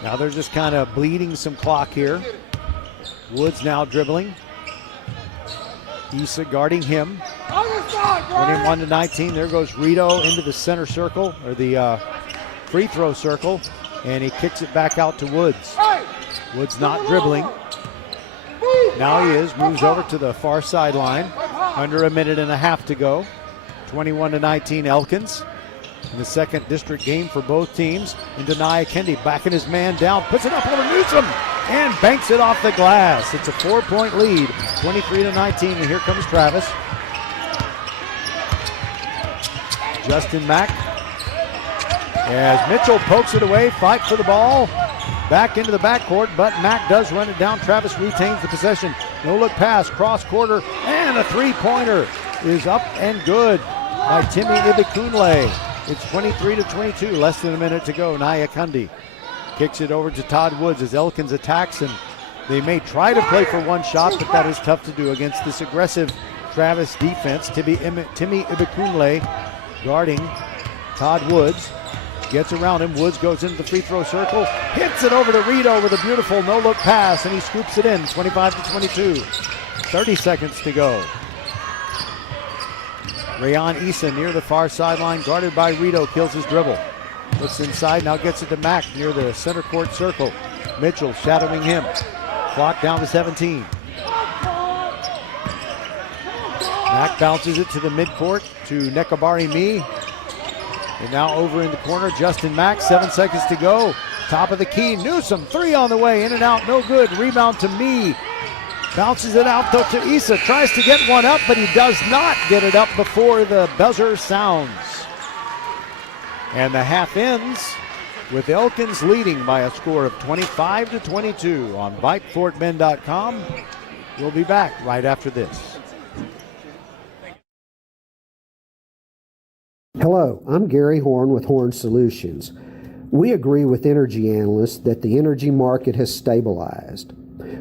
Now they're just kind of bleeding some clock here. Woods now dribbling. Issa guarding him. 21-19. There goes Rito into the center circle, or the free throw circle, and he kicks it back out to Woods. Woods not dribbling. Now he is. Moves over to the far sideline. Under 1.5 minutes to go. 21-19 Elkins. In the second district game for both teams. Into Nyakundi, backing his man down, puts it up over Newsom, and banks it off the glass. It's a 4-point lead, 23-19, and here comes Travis. Justin Mack. As Mitchell pokes it away, fight for the ball. Back into the backcourt, but Mack does run it down. Travis retains the possession. No-look pass, cross-quarter, and a three-pointer is up and good by Timmy Ibikunle. It's 23-22, less than a minute to go. Nyakundi kicks it over to Todd Woods as Elkins attacks, and they may try to play for one shot, but that is tough to do against this aggressive Travis defense. Timmy Ibikunle guarding Todd Woods. Gets around him. Woods goes into the free throw circle. Hits it over to Rito with a beautiful no-look pass, and he scoops it in. 25-22. 30 seconds to go. Rayon Issa near the far sideline, guarded by Rito, kills his dribble. Looks inside, now gets it to Mack near the center court circle. Mitchell shadowing him. Clock down to 17. Mack bounces it to the midcourt to Nekabari Mee. And now over in the corner, Justin Mack, 7 seconds to go. Top of the key, Newsom, 3 on the way, in and out, no good. Rebound to Mee. Bounces it out though to Issa, tries to get one up, but he does not get it up before the buzzer sounds. And the half ends with Elkins leading by a score of 25-22 on VypeFortBend.com. We'll be back right after this. Hello, I'm Gary Horn with Horn Solutions. We agree with energy analysts that the energy market has stabilized.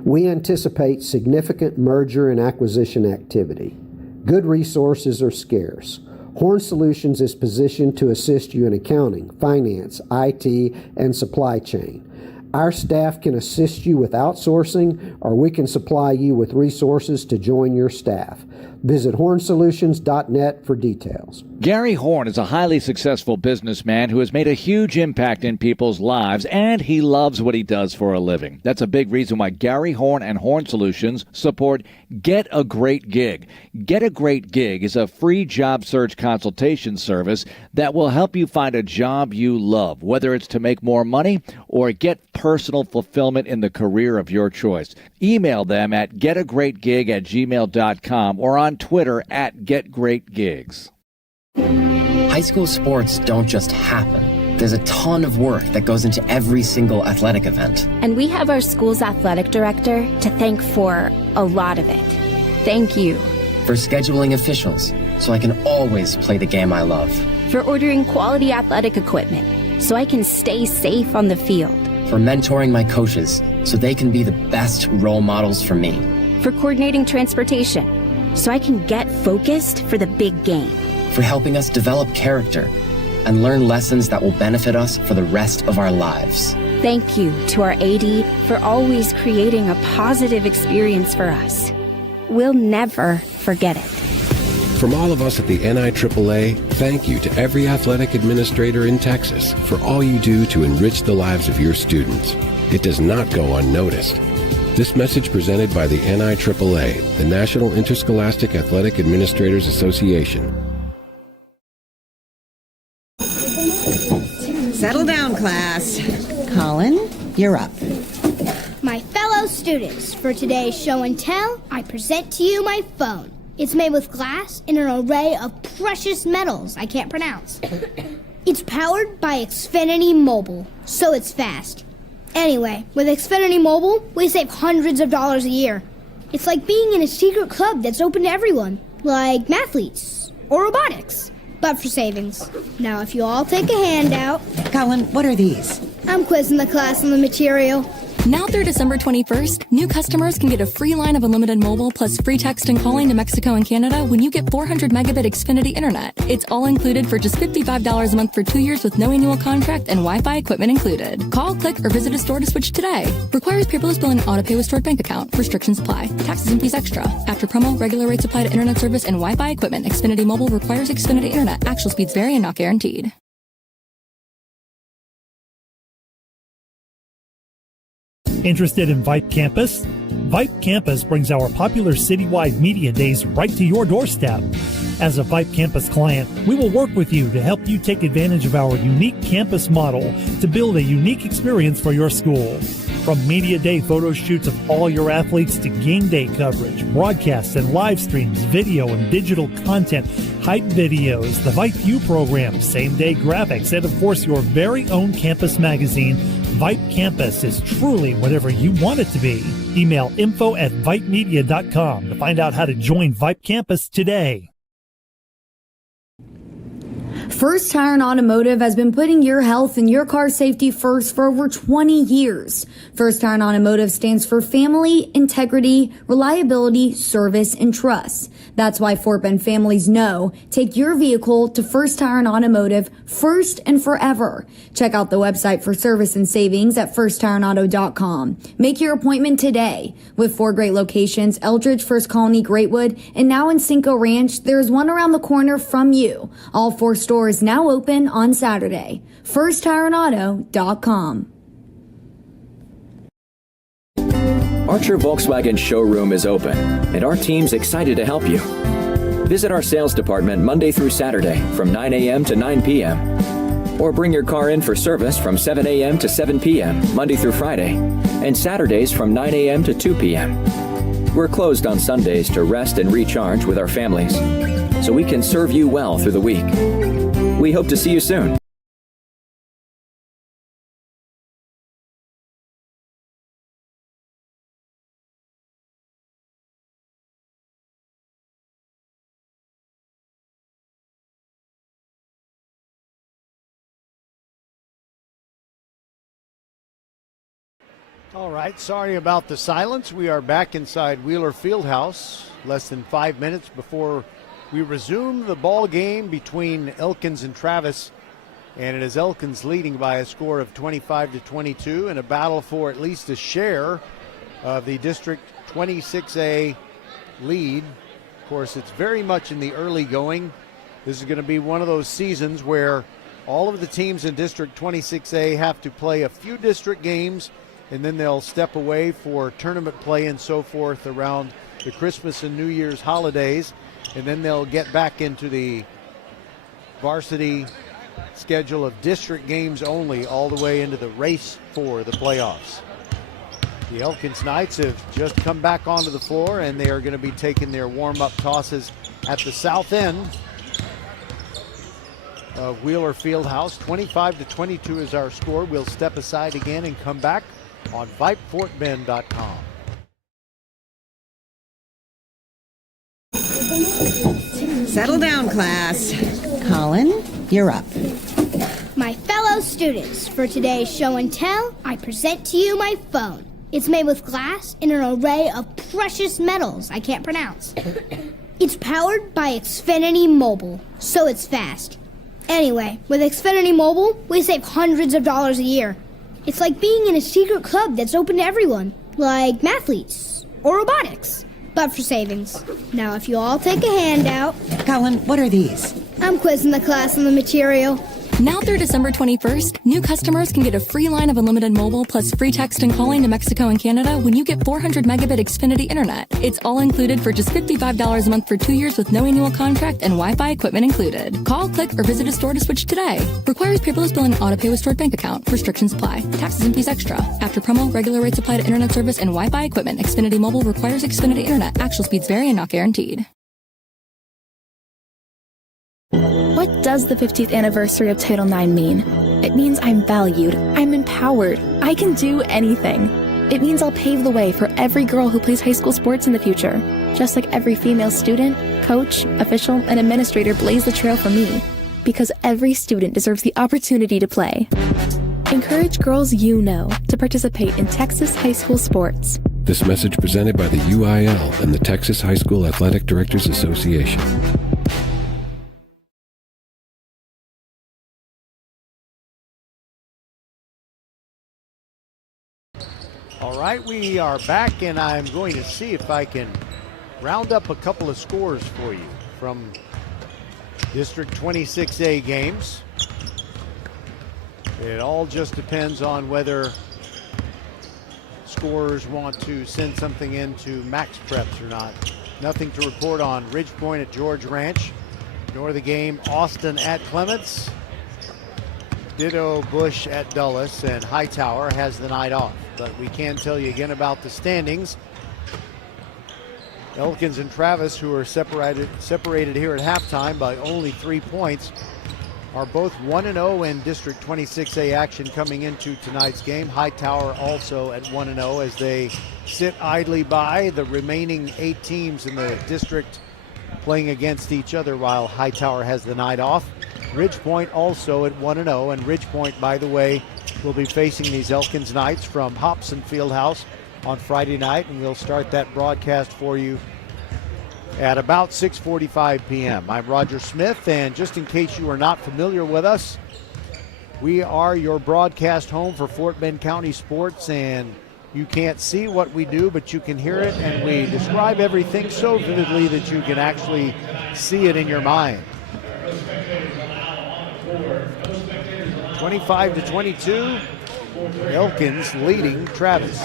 We anticipate significant merger and acquisition activity. Good resources are scarce. Horn Solutions is positioned to assist you in accounting, finance, IT, and supply chain. Our staff can assist you with outsourcing, or we can supply you with resources to join your staff. Visit hornsolutions.net for details. Gary Horn is a highly successful businessman who has made a huge impact in people's lives, and he loves what he does for a living. That's a big reason why Gary Horn and Horn Solutions support Get a Great Gig. Get a Great Gig is a free job search consultation service that will help you find a job you love, whether it's to make more money or get personal fulfillment in the career of your choice. Email them at getagreatgig@gmail.com or on Twitter at getgreatgigs. High school sports don't just happen. There's a ton of work that goes into every single athletic event. And we have our school's athletic director to thank for a lot of it. Thank you. For scheduling officials, so I can always play the game I love. For ordering quality athletic equipment, so I can stay safe on the field. For mentoring my coaches, so they can be the best role models for me. For coordinating transportation, so I can get focused for the big game. For helping us develop character and learn lessons that will benefit us for the rest of our lives. Thank you to our AD for always creating a positive experience for us. We'll never forget it. From all of us at the NIAAA, thank you to every athletic administrator in Texas for all you do to enrich the lives of your students. It does not go unnoticed. This message presented by the NIAAA, the National Interscholastic Athletic Administrators Association. Settle down, class. Colin, you're up. My fellow students, for today's show and tell, I present to you my phone. It's made with glass and an array of precious metals I can't pronounce. It's powered by Xfinity Mobile, so it's fast. Anyway, with Xfinity Mobile, we save hundreds of dollars a year. It's like being in a secret club that's open to everyone, like mathletes or robotics, but for savings. Now, if you all take a handout... Colin, what are these? I'm quizzing the class on the material. Now through December 21st, new customers can get a free line of unlimited mobile plus free text and calling to Mexico and Canada when you get 400 megabit Xfinity internet. It's all included for just $55 a month for 2 years with no annual contract and Wi-Fi equipment included. Call, click, or visit a store to switch today. Requires paperless billing and auto pay with stored bank account. Restrictions apply. Taxes and fees extra. After promo, regular rates apply to internet service and Wi-Fi equipment. Xfinity Mobile requires Xfinity internet. Actual speeds vary and not guaranteed. Interested in Vype Campus? Vype Campus brings our popular citywide media days right to your doorstep. As a Vype Campus client, we will work with you to help you take advantage of our unique campus model to build a unique experience for your school. From media day photo shoots of all your athletes to game day coverage, broadcasts and live streams, video and digital content, hype videos, the Vype U program, same-day graphics, and of course your very own campus magazine, Vype Campus is truly whatever you want it to be. Email info@vypemedia.com to find out how to join Vype Campus today. First Tire and Automotive has been putting your health and your car safety first for over 20 years. First Tire and Automotive stands for family, integrity, reliability, service, and trust. That's why Fort Bend families know take your vehicle to First Tire and Automotive first and forever. Check out the website for service and savings at firsttireandauto.com. Make your appointment today. With 4 great locations, Eldridge, First Colony, Greatwood, and now in Cinco Ranch, there's one around the corner from you. All 4 stores now open on Saturday. firsttireandauto.com. Archer Volkswagen showroom is open, and our team's excited to help you. Visit our sales department Monday through Saturday from 9 a.m. to 9 p.m. Or bring your car in for service from 7 a.m. to 7 p.m. Monday through Friday, and Saturdays from 9 a.m. to 2 p.m. We're closed on Sundays to rest and recharge with our families, so we can serve you well through the week. We hope to see you soon. All right, sorry about the silence. We are back inside Wheeler Fieldhouse, less than 5 minutes before we resume the ball game between Elkins and Travis, and it is Elkins leading by a score of 25-22 in a battle for at least a share of the District 26A lead course, it's very much in the early going. This is going to be one of those seasons where all of the teams in District 26A have to play a few district games, and then they'll step away for tournament play and so forth around the Christmas and New Year's holidays, and then they'll get back into the varsity schedule of district games only all the way into the race for the playoffs. The Elkins Knights have just come back onto the floor, and they are going to be taking their warm-up tosses at the south end of Wheeler Fieldhouse. 25-22 is our score. We'll step aside again and come back on VypeFortBend.com. Settle down, class. Colin, you're up. My fellow students, for today's show and tell, I present to you my phone. It's made with glass and an array of precious metals I can't pronounce. It's powered by Xfinity Mobile, so it's fast. Anyway, with Xfinity Mobile, we save hundreds of dollars a year. It's like being in a secret club that's open to everyone, like mathletes or robotics, but for savings. Now, if you all take a handout... Colin, what are these? I'm quizzing the class on the material. Now through December 21st, new customers can get a free line of unlimited mobile plus free text and calling to Mexico and Canada when you get 400 megabit Xfinity internet. It's all included for just $55 a month for 2 years with no annual contract and Wi-Fi equipment included. Call, click, or visit a store to switch today. Requires paperless billing and auto pay with stored bank account. Restrictions apply. Taxes and fees extra. After promo, regular rates apply to internet service and Wi-Fi equipment. Xfinity Mobile requires Xfinity internet. Actual speeds vary and not guaranteed. What does the 50th anniversary of Title IX mean? It means I'm valued, I'm empowered, I can do anything. It means I'll pave the way for every girl who plays high school sports in the future, just like every female student, coach, official, and administrator blazed the trail for me, because every student deserves the opportunity to play. Encourage girls you know to participate in Texas high school sports. This message presented by the UIL and the Texas High School Athletic Directors Association. All right, we are back, and I'm going to see if I can round up a couple of scores for you from District 26A games. It all just depends on whether scorers want to send something into Max Preps or not. Nothing to report on Ridge Point at George Ranch, nor the game Austin at Clements. Ditto Bush at Dulles, and Hightower has the night off. But we can tell you again about the standings. Elkins and Travis, who are separated here at halftime by only 3 points, are both 1-0 in District 26A action coming into tonight's game. Hightower also at 1-0 as they sit idly by, the remaining 8 teams in the district playing against each other while Hightower has the night off. Ridge Point also at 1-0, and Ridge Point, by the way, will be facing these Elkins Knights from Hobson Fieldhouse on Friday night, and we'll start that broadcast for you at about 6:45 p.m. I'm Roger Smith, and just in case you are not familiar with us, we are your broadcast home for Fort Bend County sports, and you can't see what we do, but you can hear it, and we describe everything so vividly that you can actually see it in your mind. 25-22, Elkins leading Travis.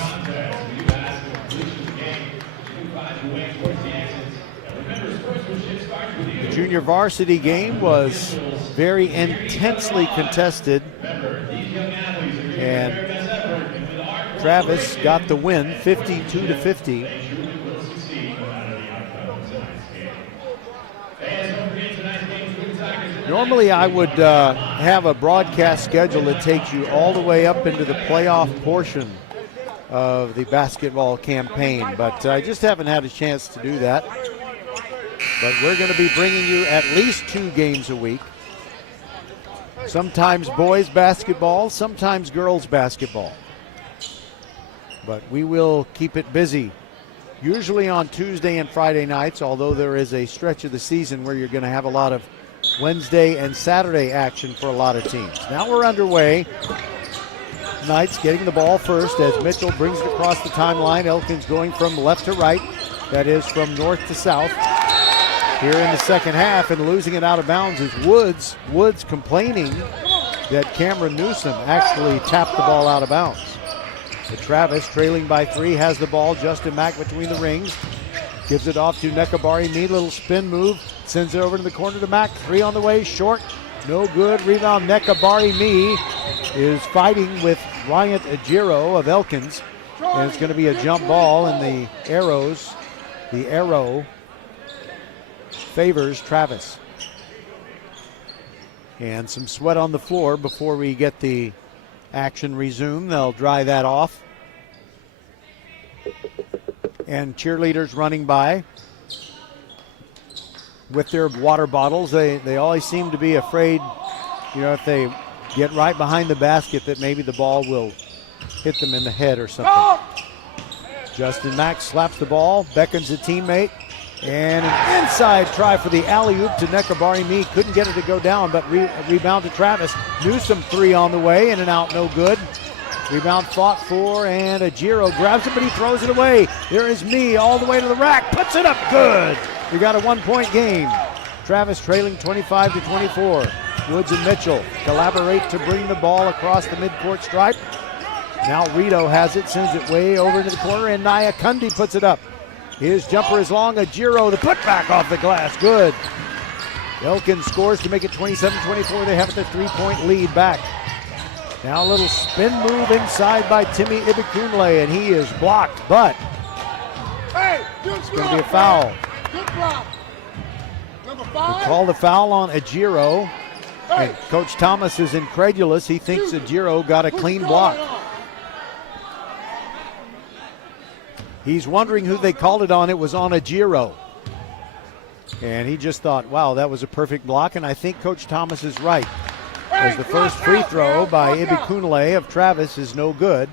The junior varsity game was very intensely contested, and Travis got the win 52-50. Normally I would have a broadcast schedule that takes you all the way up into the playoff portion of the basketball campaign, but I just haven't had a chance to do that. But we're going to be bringing you at least 2 games a week. Sometimes boys basketball, sometimes girls basketball. But we will keep it busy, usually on Tuesday and Friday nights, although there is a stretch of the season where you're going to have a lot of Wednesday and Saturday action for a lot of teams. Now we're underway. Knights getting the ball first as Mitchell brings it across the timeline. Elkins going from left to right. That is from north to south. here in the second half, and losing it out of bounds is Woods. Woods complaining that Cameron Newsom actually tapped the ball out of bounds. But Travis, trailing by 3, has the ball. Justin Mack between the rings. Gives it off to Nekabari Mee. Little spin move. Sends it over to the corner to Mack. 3 on the way. Short. No good. Rebound. Nekabari Mee is fighting with Ryan Ajiro of Elkins. And it's going to be a jump ball, and the arrow favors Travis. And some sweat on the floor before we get the action resumed. They'll dry that off. And cheerleaders running by with their water bottles. They always seem to be afraid, if they get right behind the basket, that maybe the ball will hit them in the head or something. Justin Mack slaps the ball, beckons a teammate, and an inside try for the alley-oop to Nekabari Mee. Couldn't get it to go down, but rebound to Travis. Newsom 3 on the way, in and out, no good. Rebound fought for, and Ajiro grabs it, but he throws it away. There is Mee all the way to the rack, puts it up, good. We got a 1-point game. Travis trailing 25-24. Woods and Mitchell collaborate to bring the ball across the midcourt stripe. Now Rito has it, sends it way over into the corner, and Naya Kundi puts it up. His jumper is long. Ajiro, the putback off the glass, good. Elkins scores to make it 27-24. They have the 3-point lead back. Now a little spin move inside by Timmy Ibikunle, and he is blocked, but it's going to be a foul. Good block. Number 5. They call the foul on Ajiro, and Coach Thomas is incredulous. He thinks Ajiro got a clean block. He's wondering who they called it on. It was on Ajiro. And he just thought, wow, that was a perfect block, and I think Coach Thomas is right. As the first free throw by Ibikunle of Travis is no good.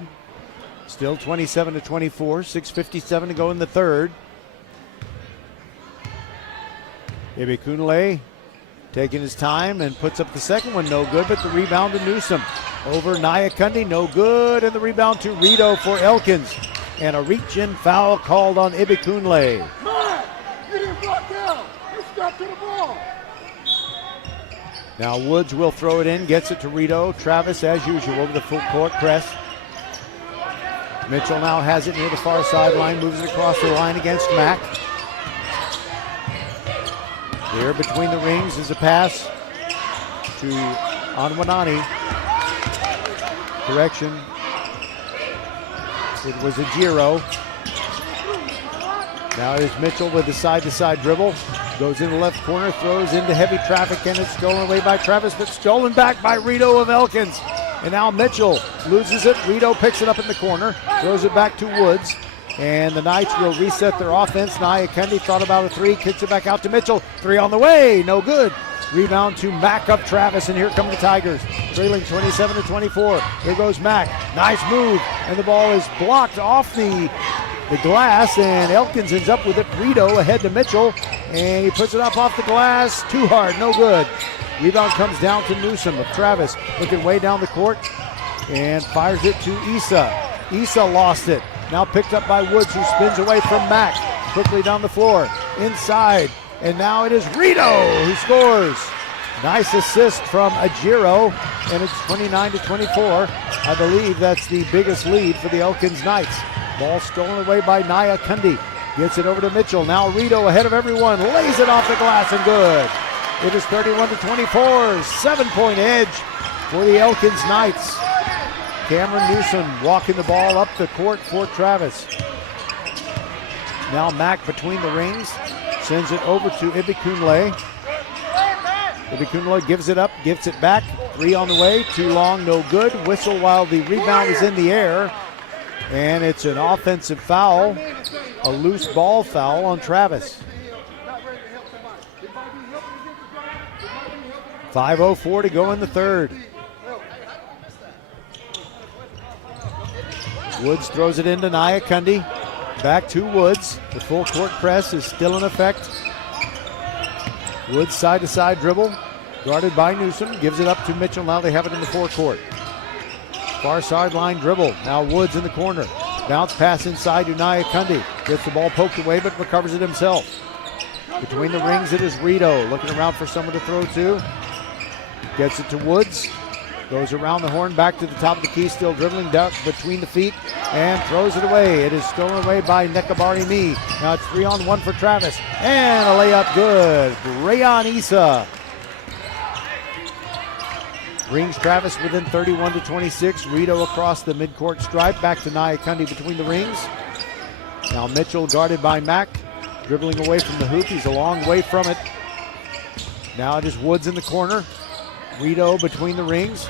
Still 27-24, 6:57 to go in the third. Ibikunle taking his time and puts up the second one, no good, but the rebound to Newsom. Over Naya Kundi, no good, and the rebound to Rito for Elkins. And a reach-in foul called on Ibikunle. Man, you didn't block down. You stepped to the ball. Now Woods will throw it in, gets it to Rito. Travis, as usual, over the full court press. Mitchell now has it near the far sideline, moves it across the line against Mack. Here between the rings is a pass to Anwanani. Correction. It was Ajiro. Now it is Mitchell with the side-to-side dribble. Goes in the left corner, throws into heavy traffic, and it's stolen away by Travis, but stolen back by Rito of Elkins. And now Mitchell loses it. Rito picks it up in the corner, throws it back to Woods. And the Knights will reset their offense. Naya Kundi thought about a 3, kicks it back out to Mitchell. 3 on the way, no good. Rebound to Mack of Travis, and here come the Tigers. Trailing 27-24. Here goes Mack. Nice move, and the ball is blocked off the glass, and Elkins ends up with it. Rito ahead to Mitchell, and he puts it up off the glass. Too hard, no good. Rebound comes down to Newsom of Travis, looking way down the court, and fires it to Issa. Issa lost it. Now picked up by Woods, who spins away from Mack. Quickly down the floor, inside, and now it is Rito who scores. Nice assist from Ajiro, and it's 29-24. I believe that's the biggest lead for the Elkins Knights. Ball stolen away by Naya Kundi. Gets it over to Mitchell. Now Rito ahead of everyone. Lays it off the glass and good. It is 31-24. 7-point edge for the Elkins Knights. Cameron Newsom walking the ball up the court for Travis. Now Mack between the rings. Sends it over to Ibikunle. Ibikunle gives it up, gets it back. 3 on the way. Too long, no good. Whistle while the rebound is in the air. And it's an offensive foul, a loose ball foul on Travis. 5:04 to go in the third. Woods throws it into Naya Kundi. Back to Woods. The full court press is still in effect. Woods side-to-side dribble, guarded by Newsom. Gives it up to Mitchell. Now they have it in the forecourt. Far sideline dribble. Now Woods in the corner. Bounce pass inside to Naya Kundi. Gets the ball poked away, but recovers it himself. Between the rings, it is Rito looking around for someone to throw to. Gets it to Woods. Goes around the horn, back to the top of the key, still dribbling down between the feet, and throws it away. It is stolen away by Nekabari Me. Now it's 3-on-1 for Travis, and a layup good. Rayon Issa brings Travis within 31-26. Rito across the midcourt stripe, back to Nyakundi between the rings. Now Mitchell guarded by Mack, dribbling away from the hoop. He's a long way from it. Now it is Woods in the corner. Rito between the rings,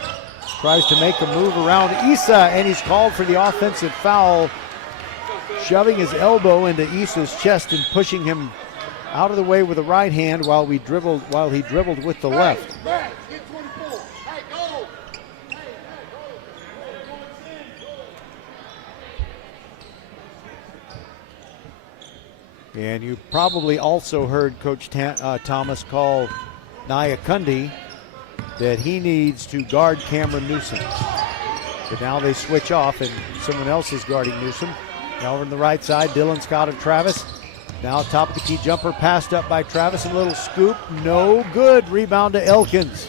tries to make a move around Issa, and he's called for the offensive foul, shoving his elbow into Issa's chest and pushing him out of the way with the right hand while he dribbled with the left. And you probably also heard Coach Thomas call Nyakundi that he needs to guard Cameron Newsom. But now they switch off and someone else is guarding Newsom. Now over on the right side, Dylan Scott of Travis. Now top of the key jumper passed up by Travis, and a little scoop, no good. Rebound to Elkins.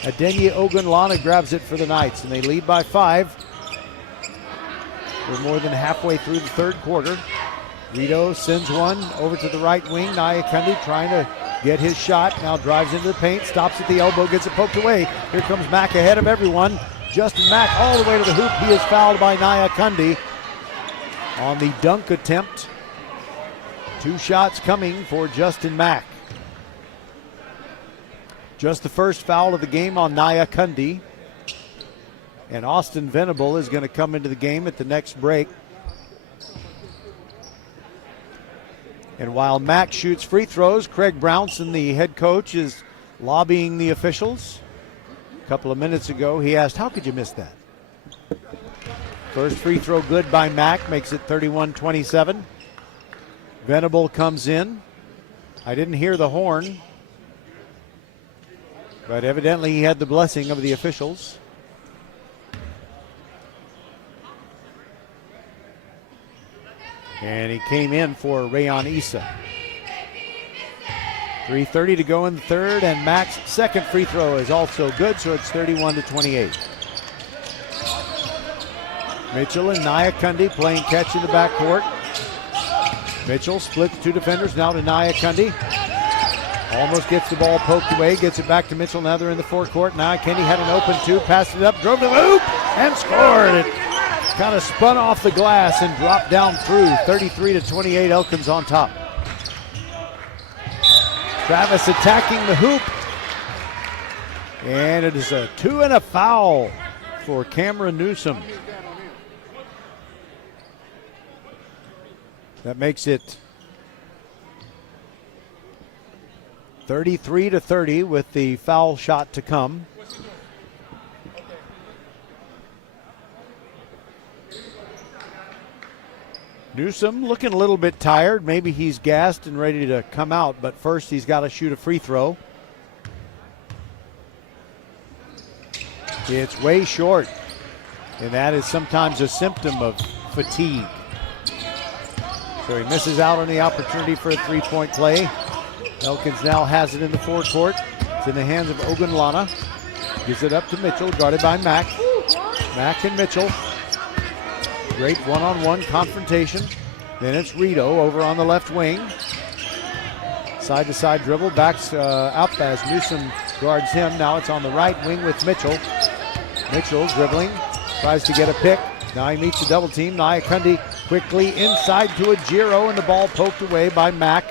Adenye Ogunlana grabs it for the Knights, and they lead by 5. We're more than halfway through the third quarter. Rito sends one over to the right wing. Nyakundi trying to get his shot. Now drives into the paint, stops at the elbow, gets it poked away. Here comes Mack ahead of everyone. Justin Mack all the way to the hoop. He is fouled by Nyakundi on the dunk attempt. 2 shots coming for Justin Mack. Just the first foul of the game on Nyakundi. And Austin Venable is going to come into the game at the next break. And while Mack shoots free throws, Craig Brownson, the head coach, is lobbying the officials. A couple of minutes ago, he asked, how could you miss that? First free throw good by Mack, makes it 31-27. Venable comes in. I didn't hear the horn, but evidently he had the blessing of the officials. And he came in for Rayon Issa. 3:30 to go in the third, and Mack's second free throw is also good, so it's 31-28. Mitchell and Nyakundi playing catch in the backcourt. Mitchell splits 2 defenders now to Nyakundi. Almost gets the ball poked away, gets it back to Mitchell. Now they're in the forecourt. Nyakundi had an open 2, passed it up, drove to the hoop, and scored it. Kind of spun off the glass and dropped down through. 33-28, Elkins on top. Travis attacking the hoop. And it is a 2 and a foul for Cameron Newsom. That makes it 33-30 with the foul shot to come. Newsom looking a little bit tired. Maybe he's gassed and ready to come out, but first he's got to shoot a free throw. It's way short, and that is sometimes a symptom of fatigue. So he misses out on the opportunity for a three-point play. Elkins now has it in the forecourt. It's in the hands of Ogunlana. Gives it up to Mitchell, guarded by Mack. Mack and Mitchell. Great one-on-one confrontation. Then it's Rito over on the left wing. Side-to-side dribble, backs up as Newsom guards him. Now it's on the right wing with Mitchell. Mitchell dribbling, tries to get a pick. Now he meets a double team. Nyakundi quickly inside to a Giro, and the ball poked away by Mack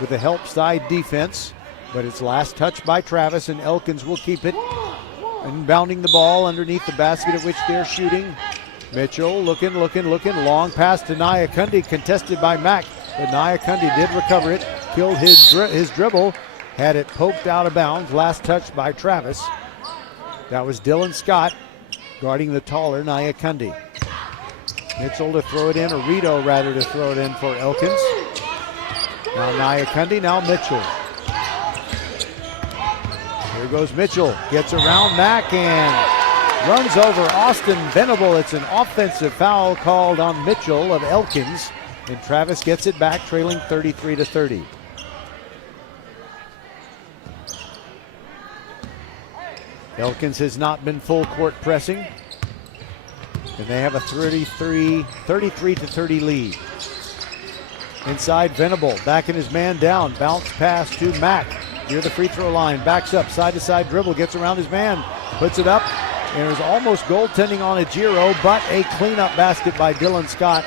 with a help side defense. But it's last touch by Travis, and Elkins will keep it. Inbounding the ball underneath the basket at which they're shooting. Mitchell looking. Long pass to Nyakundi, contested by Mack. But Nyakundi did recover it, killed his dribble, had it poked out of bounds. Last touch by Travis. That was Dylan Scott guarding the taller Nyakundi. Mitchell to throw it in, or Rito rather to throw it in for Elkins. Now Nyakundi, now Mitchell. Here goes Mitchell, gets around Mack and runs over Austin Venable. It's an offensive foul called on Mitchell of Elkins, and Travis gets it back, trailing 33-30. Elkins has not been full court pressing. And they have a 33-30 lead. Inside, Venable, backing his man down. Bounce pass to Mack near the free throw line. Backs up, side-to-side dribble, gets around his man, puts it up. And there's almost goaltending on Ejiro, but a cleanup basket by Dylan Scott.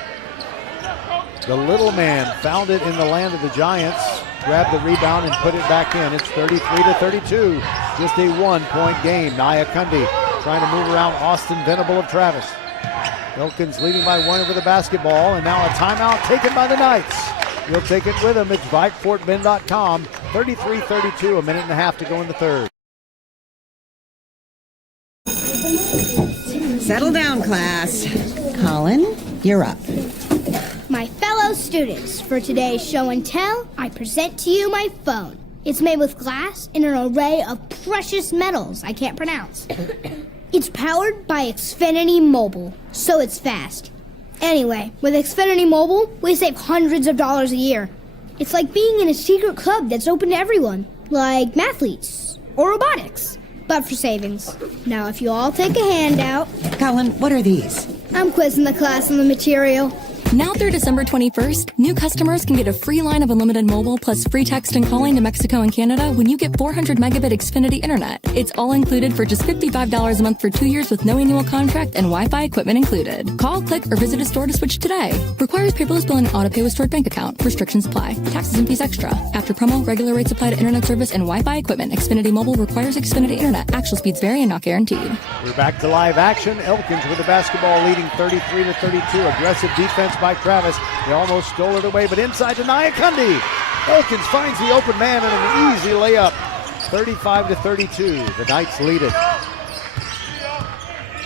The little man found it in the land of the Giants, grabbed the rebound and put it back in. It's 33-32, just a 1-point game. Nia Cundy trying to move around Austin Venable of Travis. Elkins leading by 1 over the basketball, and now a timeout taken by the Knights. You'll take it with them. It's VypeFortBend.com. 33-32, a minute and a half to go in the third. Settle down, class. Colin, you're up. My fellow students, for today's show and tell, I present to you my phone. It's made with glass and an array of precious metals I can't pronounce. It's powered by Xfinity Mobile, so it's fast. Anyway, with Xfinity Mobile, we save hundreds of dollars a year. It's like being in a secret club that's open to everyone, like mathletes or robotics, but for savings. Now, if you all take a handout... Colin, what are these? I'm quizzing the class on the material. Now through December 21st, new customers can get a free line of unlimited mobile plus free text and calling to Mexico and Canada when you get 400 megabit Xfinity internet. It's all included for just $55 a month for 2 years with no annual contract and Wi-Fi equipment included. Call, click, or visit a store to switch today. Requires paperless billing and auto pay with stored bank account. Restrictions apply. Taxes and fees extra. After promo, regular rates apply to internet service and Wi-Fi equipment. Xfinity Mobile requires Xfinity internet. Actual speeds vary and not guaranteed. We're back to live action. Elkins with the basketball leading 33-32. Aggressive defense by Travis. They almost stole it away, but inside to Nia Cundy. Elkins finds the open man and an easy layup. 35-32. The Knights lead it.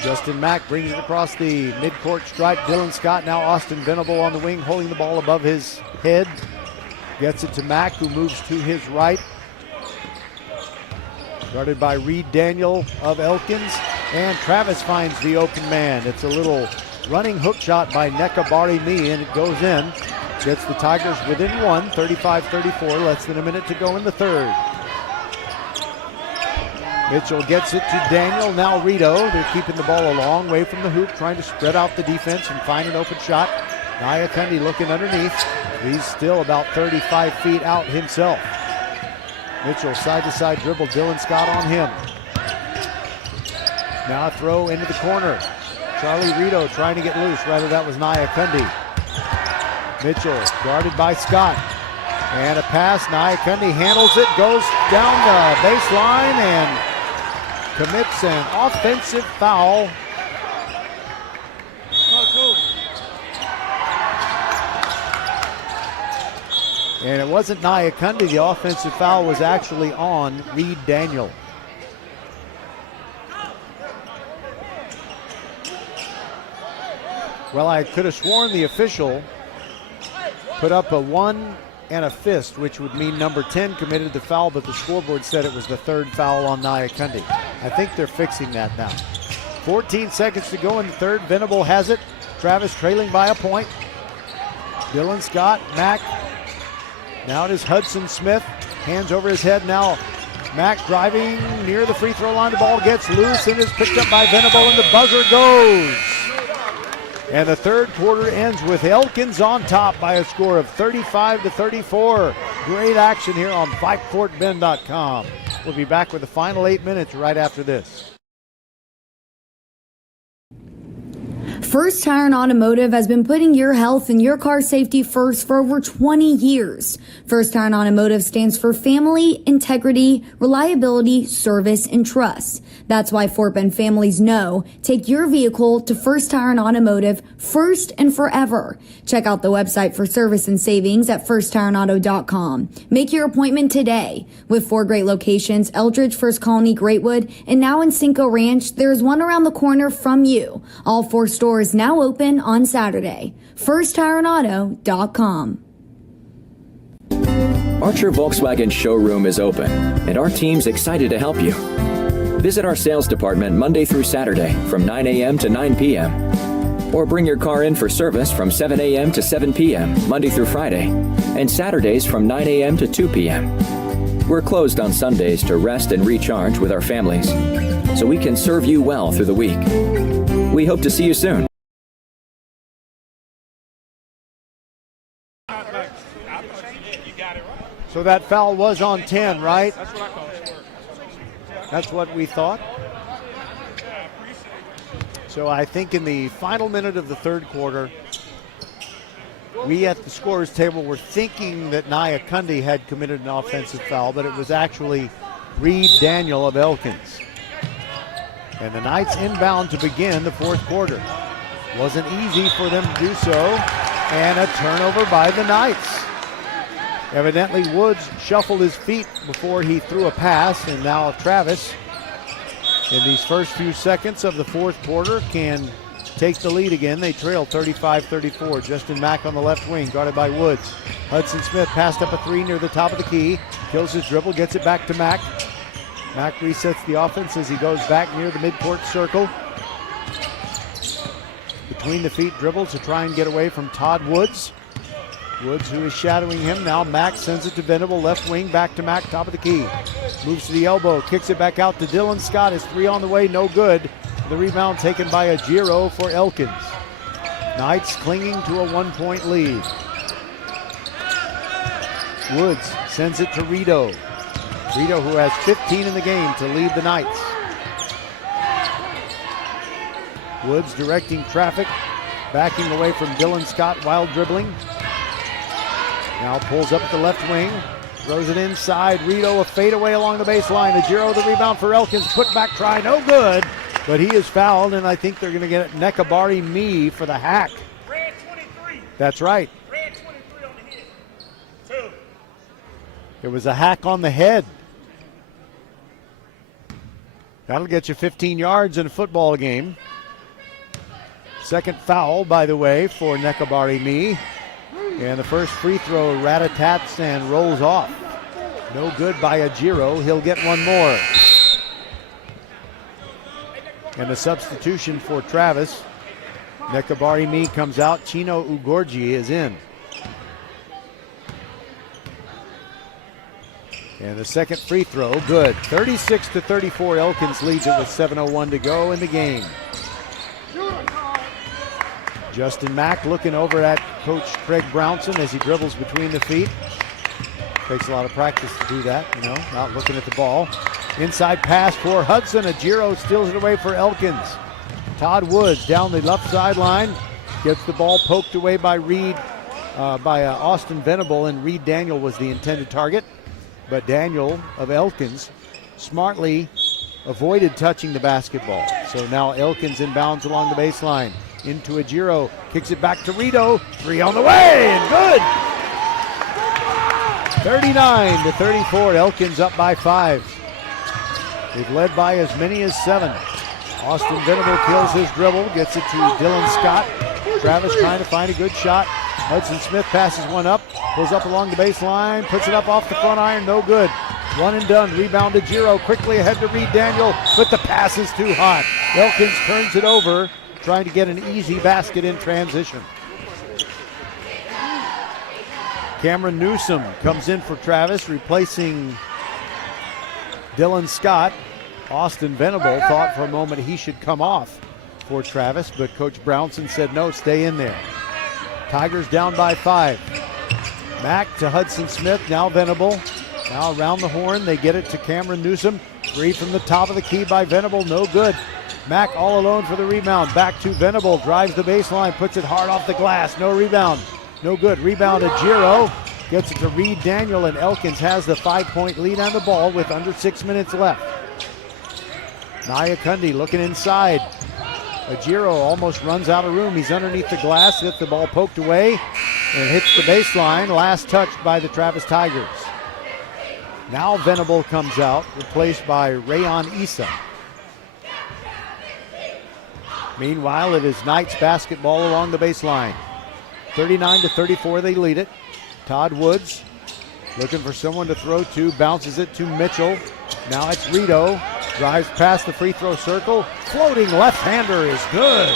Justin Mack brings it across the midcourt stripe. Dylan Scott, now Austin Venable on the wing, holding the ball above his head. Gets it to Mack, who moves to his right. Guarded by Reed Daniel of Elkins. And Travis finds the open man. It's a little running hook shot by Neka Bari-Mi, and it goes in. Gets the Tigers within 1, 35-34, less than a minute to go in the third. Mitchell gets it to Daniel, now Rito. They're keeping the ball a long way from the hoop, trying to spread out the defense and find an open shot. Nia Cundy looking underneath. He's still about 35 feet out himself. Mitchell side-to-side dribble, Dylan Scott on him. Now a throw into the corner. Charlie Rito trying to get loose. Rather, that was Nia Cundy. Mitchell guarded by Scott. And a pass. Nia Cundy handles it, goes down the baseline and commits an offensive foul. And it wasn't Nia Cundy. The offensive foul was actually on Reed Daniel. Well, I could have sworn the official put up a 1 and a fist, which would mean number 10 committed the foul, but the scoreboard said it was the third foul on Nia Cundy. I think they're fixing that now. 14 seconds to go in the third. Venable has it. Travis trailing by a point. Dylan Scott, Mack. Now it is Hudson Smith. Hands over his head now. Mack driving near the free throw line. The ball gets loose and is picked up by Venable, and the buzzer goes. And the third quarter ends with Elkins on top by a score of 35-34. Great action here on VypeFortBend.com. We'll be back with the final 8 minutes right after this. First Tire and Automotive has been putting your health and your car safety first for over 20 years. First Tire and Automotive stands for family, integrity, reliability, service, and trust. That's why Fort Bend families know. Take your vehicle to First Tire and Automotive first and forever. Check out the website for service and savings at firsttireandauto.com. Make your appointment today. With 4 great locations, Eldridge, First Colony, Greatwood, and now in Cinco Ranch, there's one around the corner from you. All 4 stores now open on Saturday. firsttireandauto.com. Archer Volkswagen showroom is open, and our team's excited to help you. Visit our sales department Monday through Saturday from 9 a.m. to 9 p.m. Or bring your car in for service from 7 a.m. to 7 p.m. Monday through Friday, and Saturdays from 9 a.m. to 2 p.m. We're closed on Sundays to rest and recharge with our families, so we can serve you well through the week. We hope to see you soon. So that foul was on 10, right? That's what we thought. So I think in the final minute of the third quarter, we at the scorer's table were thinking that Nia Cundy had committed an offensive foul, but it was actually Reed Daniel of Elkins. And the Knights inbound to begin the fourth quarter. Wasn't easy for them to do so, and a turnover by the Knights. Evidently Woods shuffled his feet before he threw a pass, and now Travis, in these first few seconds of the fourth quarter, can take the lead again. They trail 35-34. Justin Mack on the left wing, guarded by Woods. Hudson Smith passed up a three near the top of the key. Kills his dribble, gets it back to Mack. Mack resets the offense as he goes back near the midcourt circle. Between the feet dribble to try and get away from Todd Woods. Woods, who is shadowing him. Now Mack sends it to Venable, left wing, back to Mack, top of the key. Moves to the elbow, kicks it back out to Dylan Scott. His three on the way, no good. The rebound taken by Ajiro for Elkins. Knights clinging to a 1-point lead. Woods sends it to Rito. Rito, who has 15 in the game to lead the Knights. Woods directing traffic, backing away from Dylan Scott while dribbling. Now pulls up at the left wing, throws it inside. Rito, a fadeaway along the baseline. Ajiro, the rebound for Elkins. Put back try, no good. But he is fouled, and I think they're going to get Nekabari Me for the hack. Red 23. That's right. Red 23 on the hit. 2. It was a hack on the head. That'll get you 15 yards in a football game. Second foul, by the way, for Nekabari Me. And the first free throw rat-a-tats and rolls off. No good by Ajiro. He'll get one more. And the substitution for Travis. Nekabari Me comes out. Chino Ugorji is in. And the second free throw, good. 36-34, Elkins leads it with 7:01 to go in the game. Justin Mack looking over at Coach Craig Brownson as he dribbles between the feet. Takes a lot of practice to do that, not looking at the ball. Inside pass for Hudson. Ajiro steals it away for Elkins. Todd Woods down the left sideline. Gets the ball poked away by Austin Venable, and Reed Daniel was the intended target. But Daniel of Elkins smartly avoided touching the basketball. So now Elkins inbounds along the baseline. Into Ajiro, kicks it back to Rito. Three on the way, and good! 39-34, Elkins up by 5. They've led by as many as 7. Austin Venable kills his dribble, gets it to Dylan Scott. Travis trying to find a good shot. Hudson Smith passes one up, pulls up along the baseline, puts it up off the front iron, no good. One and done, rebound to Ajiro, quickly ahead to Reed Daniel, but the pass is too hot. Elkins turns it over, trying to get an easy basket in transition. Cameron Newsom comes in for Travis, replacing Dylan Scott. Austin Venable thought for a moment he should come off for Travis, but Coach Brownson said no, stay in there. Tigers down by 5. Mack to Hudson Smith, now Venable. Now around the horn, they get it to Cameron Newsom. Three from the top of the key by Venable, no good. Mack all alone for the rebound. Back to Venable, drives the baseline, puts it hard off the glass. No rebound, no good. Rebound to Ajiro, gets it to Reed Daniel, and Elkins has the 5-point lead on the ball with under 6 minutes left. Nia Cundy looking inside. Ajiro almost runs out of room. He's underneath the glass, gets the ball poked away, and hits the baseline. Last touched by the Travis Tigers. Now Venable comes out, replaced by Rayon Issa. Meanwhile, it is Knights basketball along the baseline. 39-34, they lead it. Todd Woods looking for someone to throw to, bounces it to Mitchell. Now it's Rito, drives past the free throw circle. Floating left-hander is good.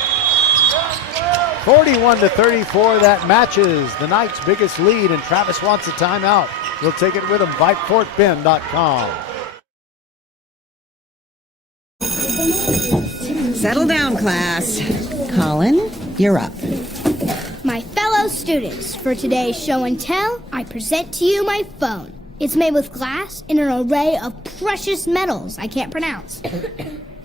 41-34, that matches the Knights' biggest lead, and Travis wants a timeout. We'll take it with them. VypeFortBend.com. Settle down, class. Colin, you're up. My fellow students, for today's show and tell, I present to you my phone. It's made with glass and an array of precious metals I can't pronounce.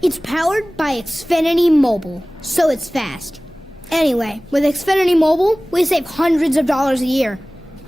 It's powered by Xfinity Mobile, so it's fast. Anyway, with Xfinity Mobile, we save hundreds of dollars a year.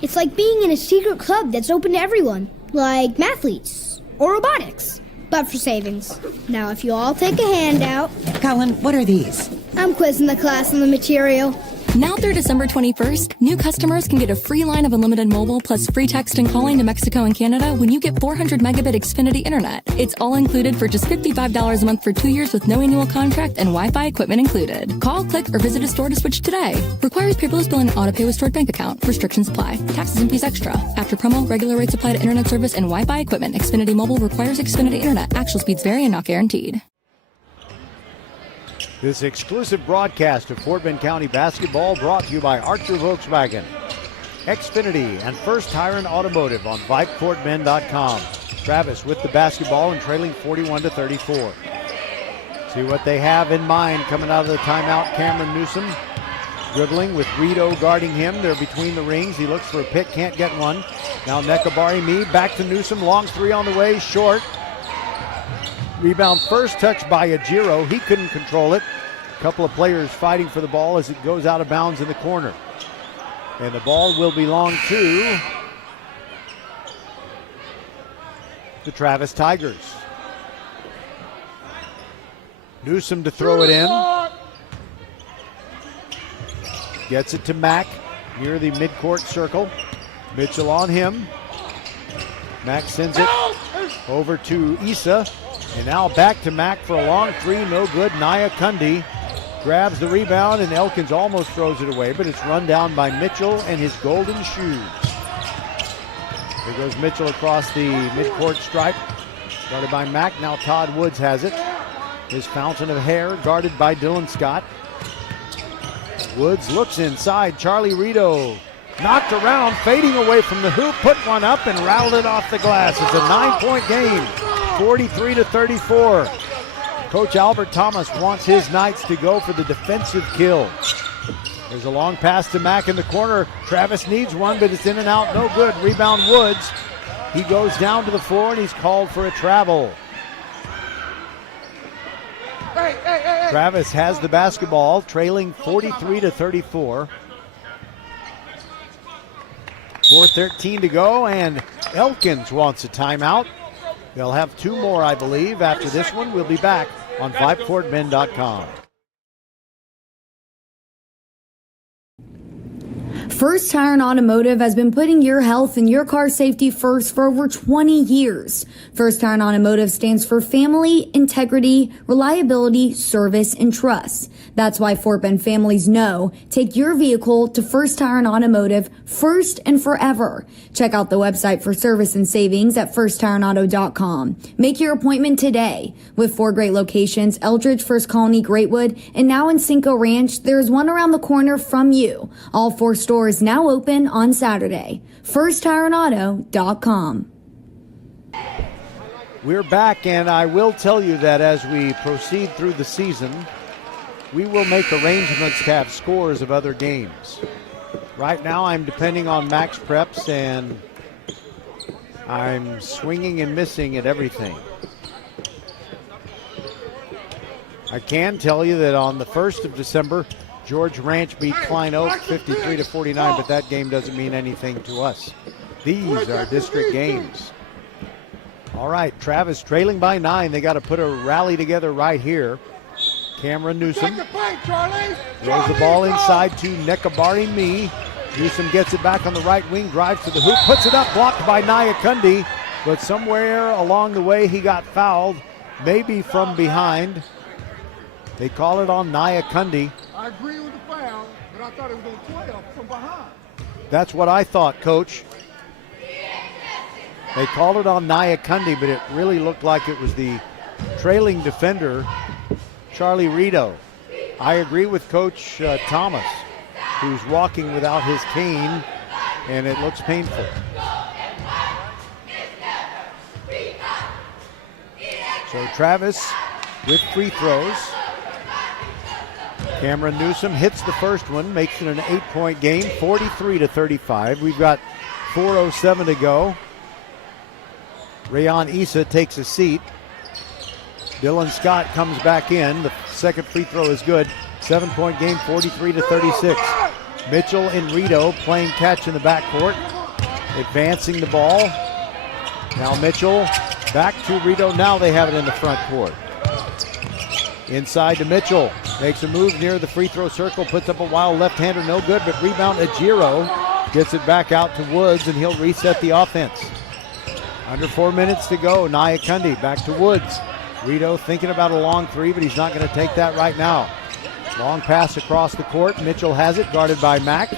It's like being in a secret club that's open to everyone, like mathletes or robotics, but for savings. Now, if you all take a handout... Colin, what are these? I'm quizzing the class on the material. Now through December 21st, new customers can get a free line of unlimited mobile plus free text and calling to Mexico and Canada when you get 400 megabit Xfinity internet. It's all included for just $55 a month for 2 years with no annual contract and Wi-Fi equipment included. Call, click, or visit a store to switch today. Requires paperless billing and auto-pay with stored bank account. Restrictions apply. Taxes and fees extra. After promo, regular rates apply to internet service and Wi-Fi equipment. Xfinity Mobile requires Xfinity internet. Actual speeds vary and not guaranteed. This exclusive broadcast of Fort Bend County basketball brought to you by Archer Volkswagen, Xfinity, and First Tire and Automotive on VypeFortBend.com. Travis with the basketball and trailing 41-34. See what they have in mind coming out of the timeout. Cameron Newsom dribbling with Rito guarding him. They're between the rings. He looks for a pick, can't get one. Now Nekabari Me back to Newsom. Long three on the way, short. Rebound first touched by Ajiro. He couldn't control it. A couple of players fighting for the ball as it goes out of bounds in the corner. And the ball will belong to the Travis Tigers. Newsom to throw it in. Gets it to Mack near the midcourt circle. Mitchell on him. Mack sends it over to Issa. And now back to Mack for a long three, no good. Naya Kundi grabs the rebound, and Elkins almost throws it away, but it's run down by Mitchell and his golden shoes. There goes Mitchell across the midcourt stripe, guarded by Mack. Now Todd Woods has it. His fountain of hair guarded by Dylan Scott. Woods looks inside. Charlie Rito knocked around, fading away from the hoop, put one up and rattled it off the glass. It's a 9-point game. 43-34. Coach Albert Thomas wants his Knights to go for the defensive kill. There's a long pass to Mack in the corner. Travis needs one, but it's in and out. No good. Rebound Woods. He goes down to the floor, and he's called for a travel. Travis has the basketball, trailing 43-34. 4:13 to go, and Elkins wants a timeout. They'll have two more, I believe. After this one, we'll be back on VypeFortBend.com. First Tire and Automotive has been putting your health and your car safety first for over 20 years. First Tire and Automotive stands for family, integrity, reliability, service, and trust. That's why Fort Bend families know. Take your vehicle to First Tire and Automotive first and forever. Check out the website for service and savings at firsttireandauto.com. Make your appointment today. With 4 great locations, Eldridge, First Colony, Greatwood, and now in Cinco Ranch, there's one around the corner from you. All 4 stores now open on Saturday. FirstTireandAuto.com. We're back, and I will tell you that as we proceed through the season, we will make arrangements to have scores of other games. Right now, I'm depending on max preps, and I'm swinging and missing at everything. I can tell you that on the 1st of December, George Ranch beat Klein Oak 53-49, but that game doesn't mean anything to us. These are district games. All right, Travis trailing by 9. They got to put a rally together right here. Cameron Newsom throws the ball inside to Nekabari Me. Newsom gets it back on the right wing, drives to the hoop, puts it up, blocked by Naya Kundi, but somewhere along the way he got fouled, maybe from behind. They call it on Naya Kundi. I agree with the foul, but I thought it was on 12 from behind. That's what I thought, Coach. They called it on Naya Kundi, but it really looked like it was the trailing defender, Charlie Rito. I agree with Coach Thomas, who's walking without his cane, and it looks painful. So Travis with free throws. Cameron Newsom hits the first one, makes it an 8-point game, 43-35. We've got 4:07 to go. Rayon Issa takes a seat. Dylan Scott comes back in. The second free throw is good. 7-point game, 43-36. Mitchell and Rito playing catch in the backcourt. Advancing the ball. Now Mitchell back to Rito. Now they have it in the front court. Inside to Mitchell. Makes a move near the free throw circle. Puts up a wild left-hander. No good, but rebound Ajiro. Gets it back out to Woods, and he'll reset the offense. Under 4 minutes to go. Nyakundi back to Woods. Rito thinking about a long three, but he's not going to take that right now. Long pass across the court. Mitchell has it, guarded by Mack.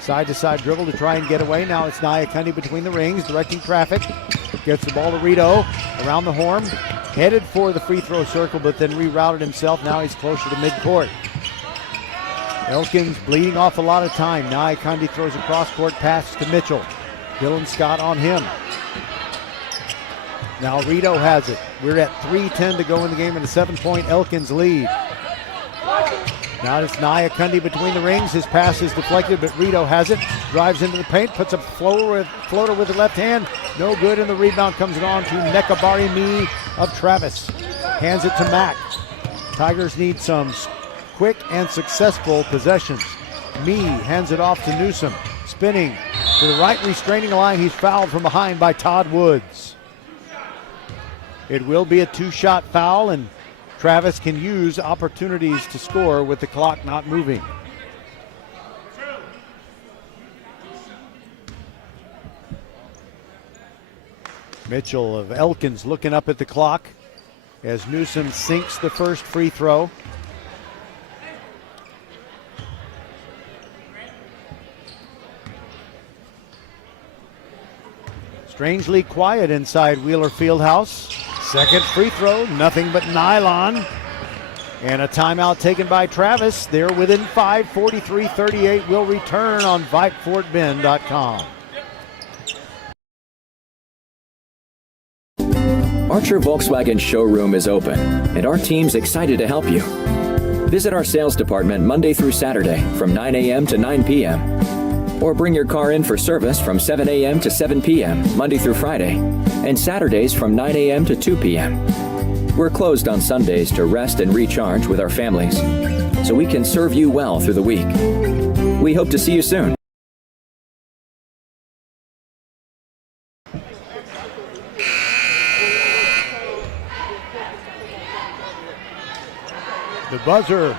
Side-to-side dribble to try and get away. Now it's Nyakundi between the rings, directing traffic. Gets the ball to Rito. Around the horn. Headed for the free throw circle, but then rerouted himself. Now he's closer to midcourt. Elkins bleeding off a lot of time. Nyakundi throws a cross-court pass to Mitchell. Dylan Scott on him. Now Rito has it. We're at 3:10 to go in the game and a 7-point Elkins lead. Now it's Nyakundi between the rings. His pass is deflected, but Rito has it. Drives into the paint, puts a floater with the left hand. No good, and the rebound comes on to Nekabari Me of Travis. Hands it to Mack. Tigers need some quick and successful possessions. Me hands it off to Newsom. Spinning to the right, restraining the line. He's fouled from behind by Todd Woods. It will be a 2-shot foul, and Travis can use opportunities to score with the clock not moving. Mitchell of Elkins looking up at the clock as Newsom sinks the first free throw. Strangely quiet inside Wheeler Fieldhouse. Second free throw, nothing but nylon. And a timeout taken by Travis. They're within 5, 43-38. Will return on VypeFortBend.com. Archer Volkswagen showroom is open, and our team's excited to help you. Visit our sales department Monday through Saturday from 9 a.m. to 9 p.m. Or bring your car in for service from 7 a.m. to 7 p.m. Monday through Friday, and Saturdays from 9 a.m. to 2 p.m. We're closed on Sundays to rest and recharge with our families, so we can serve you well through the week. We hope to see you soon. The buzzer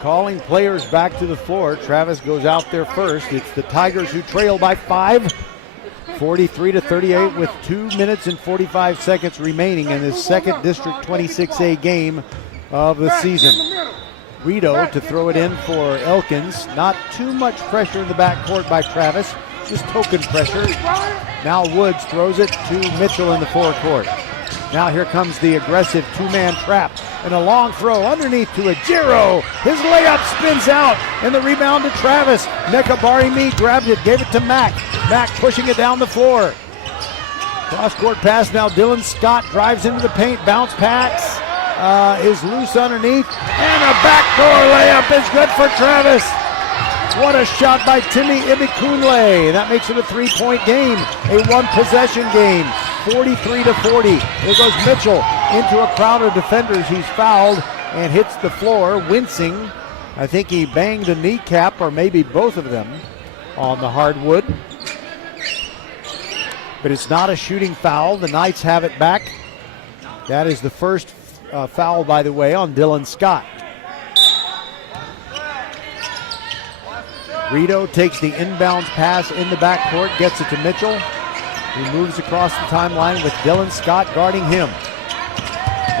calling players back to the floor. Travis goes out there first. It's the Tigers who trail by 5, 43-38 with 2 minutes and 45 seconds remaining in this second District 26A game of the season. Rito to throw it in for Elkins. Not too much pressure in the backcourt by Travis, just token pressure. Now Woods throws it to Mitchell in the forecourt. Now here comes the aggressive two-man trap. And a long throw underneath to Ajiro. His layup spins out, and the rebound to Travis. Nekabari Me grabbed it, gave it to Mack. Mack pushing it down the floor. Cross-court pass now. Dylan Scott drives into the paint. Bounce pass is loose underneath. And a backdoor layup is good for Travis. What a shot by Timmy Ibikunle. That makes it a 3-point game, a one-possession game. 43-40. Here goes Mitchell into a crowd of defenders. He's fouled and hits the floor, wincing. I think he banged a kneecap, or maybe both of them, on the hardwood. But it's not a shooting foul. The Knights have it back. That is the first foul, by the way, on Dylan Scott. Rito takes the inbounds pass in the backcourt, gets it to Mitchell. He moves across the timeline with Dylan Scott guarding him.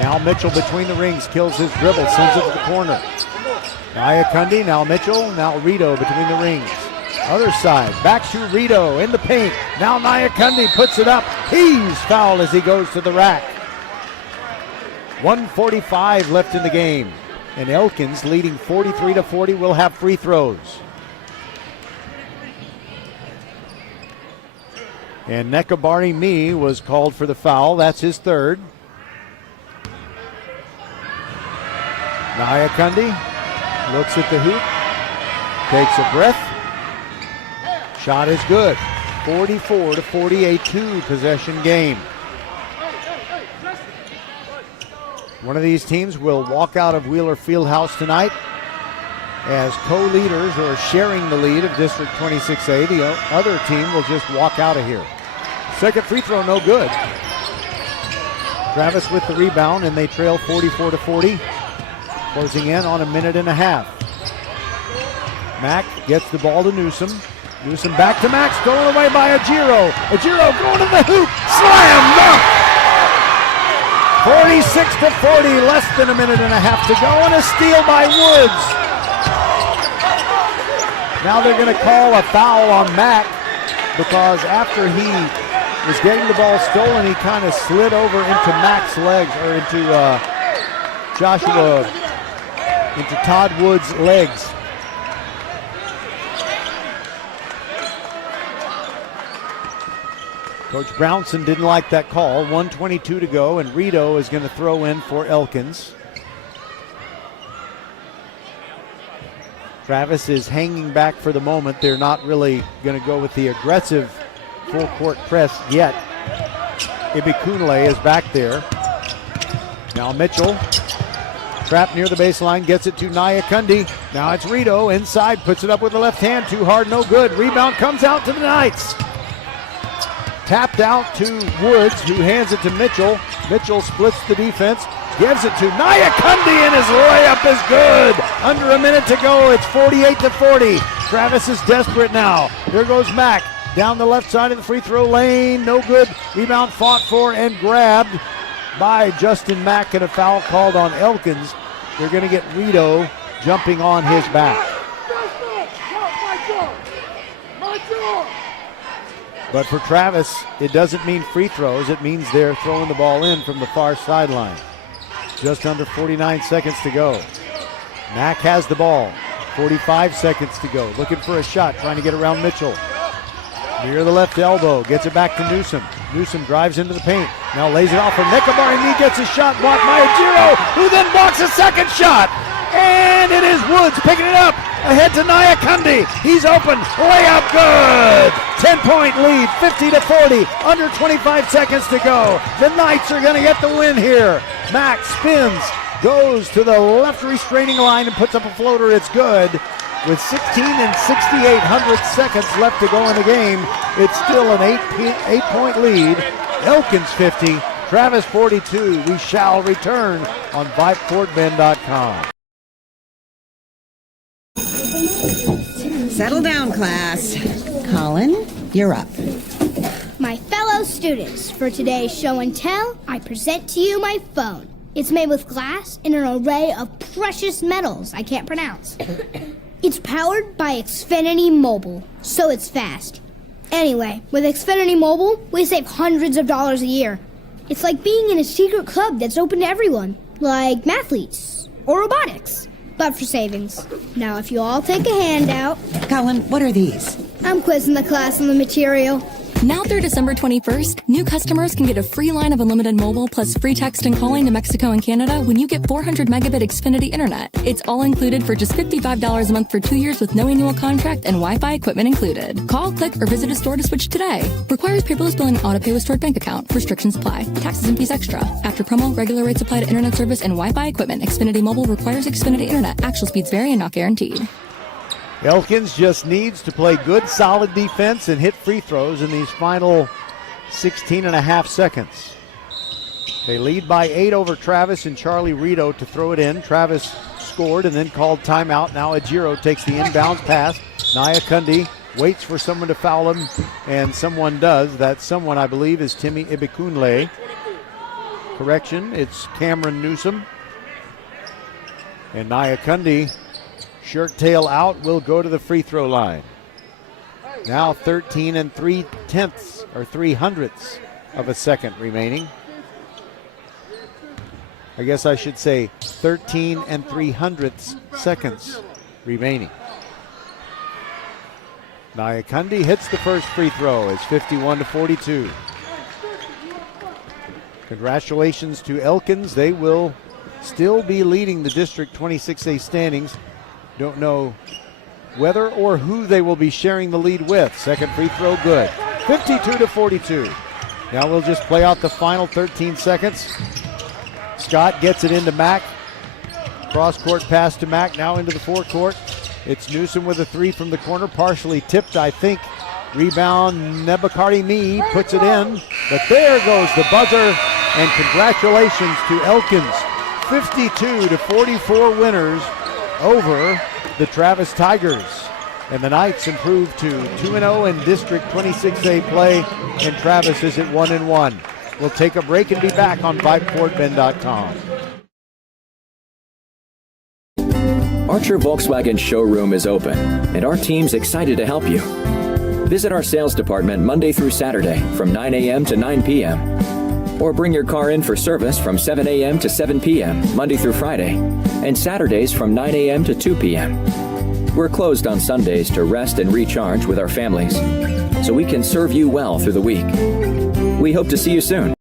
Now Mitchell between the rings, kills his dribble, sends it to the corner. Nyakundi, now Mitchell, now Rito between the rings. Other side, back to Rito in the paint. Now Nyakundi puts it up. He's fouled as he goes to the rack. 1:45 left in the game. And Elkins, leading 43-40, will have free throws. And Nekabari Me was called for the foul. That's his third. Nyakundi looks at the hoop, takes a breath. Shot is good. 44-40, a 2-possession game. One of these teams will walk out of Wheeler Fieldhouse tonight as co-leaders or sharing the lead of District 26A. The other team will just walk out of here. Second free throw, no good. Travis with the rebound, and they trail 44-40. Closing in on a minute and a half. Mack gets the ball to Newsom. Newsom back to Mack, stolen away by Ajiro. Ajiro going to the hoop. Slam dunk! 46-40, less than a minute and a half to go, and a steal by Woods. Now they're going to call a foul on Mack because after he was getting the ball stolen, he kind of slid over into Mack's legs, or into Todd Woods' legs. Coach Brownson didn't like that call. 1:22 to go, and Rito is going to throw in for Elkins. Travis is hanging back for the moment. They're not really going to go with the aggressive full court press yet. Ibikunle is back there. Now Mitchell, trapped near the baseline, gets it to Nyakundi. Now it's Rito inside, puts it up with the left hand. Too hard, no good. Rebound comes out to the Knights. Tapped out to Woods, who hands it to Mitchell. Mitchell splits the defense, gives it to Nyakundi, and his layup is good. Under a minute to go, it's 48-40. Travis is desperate now. Here goes Mack down the left side of the free throw lane. No good. Rebound fought for and grabbed by Justin Mack, and a foul called on Elkins. They're going to get Rito jumping on his back. But for Travis, it doesn't mean free throws. It means they're throwing the ball in from the far sideline. Just under 49 seconds to go. Mack has the ball. 45 seconds to go. Looking for a shot, trying to get around Mitchell. Near the left elbow, gets it back to Newsom. Newsom drives into the paint. Now lays it off for Nicobar, and he gets a shot blocked by Ajiro, who then blocks a second shot. And it is Woods picking it up. Ahead to Nyakundi. He's open. Layup good. 10-point lead, 50-40. Under 25 seconds to go. The Knights are going to get the win here. Mack spins, goes to the left restraining line and puts up a floater. It's good. With 16 and 68 seconds left to go in the game, it's still an 8-point lead. Elkins 50, Travis 42. We shall return on VypeFortBend.com. Settle down, class. Colin, you're up. My fellow students, for today's show and tell, I present to you my phone. It's made with glass and an array of precious metals I can't pronounce. It's powered by Xfinity Mobile, so it's fast. Anyway, with Xfinity Mobile, we save hundreds of dollars a year. It's like being in a secret club that's open to everyone, like mathletes or robotics, but for savings. Now, if you all take a handout... Colin, what are these? I'm quizzing the class on the material. Now through December 21st, new customers can get a free line of unlimited mobile plus free text and calling to Mexico and Canada when you get 400 megabit Xfinity internet. It's all included for just $55 a month for 2 years with no annual contract and Wi-Fi equipment included. Call, click, or visit a store to switch today. Requires paperless billing and auto pay with stored bank account. Restrictions apply. Taxes and fees extra. After promo, regular rates apply to internet service and Wi-Fi equipment. Xfinity Mobile requires Xfinity internet. Actual speeds vary and not guaranteed. Elkins just needs to play good, solid defense and hit free throws in these final 16 and a half seconds. They lead by 8 over Travis and Charlie Rito to throw it in. Travis scored and then called timeout. Now Ajiro takes the inbounds pass. Nyakundi waits for someone to foul him, and someone does. That someone, I believe, is Timmy Ibikunle. Correction, it's Cameron Newsom. And Nyakundi, shirt tail out, will go to the free throw line. Now 13 and 3/3 of a second remaining. I guess I should say 13 and 300 seconds remaining. Nyakundi hits the first free throw. It's 51-42. Congratulations to Elkins. They will still be leading the District 26A standings. Don't know whether or who they will be sharing the lead with. Second free throw good. 52-42. Now we'll just play out the final 13 seconds. Scott gets it into Mack. Cross-court pass to Mack, now into the forecourt. It's Newsom with a three from the corner, partially tipped, I think. Rebound, Nebakardi Me puts it in, but there goes the buzzer, and congratulations to Elkins. 52-44 winners over the Travis Tigers. And the Knights improved to 2-0 in District 26A play, and Travis is at 1-1. We'll take a break and be back on VypeFortBend.com. Archer Volkswagen showroom is open, and our team's excited to help you. Visit our sales department Monday through Saturday from 9 a.m. to 9 p.m. Or bring your car in for service from 7 a.m. to 7 p.m. Monday through Friday, and Saturdays from 9 a.m. to 2 p.m. We're closed on Sundays to rest and recharge with our families, so we can serve you well through the week. We hope to see you soon.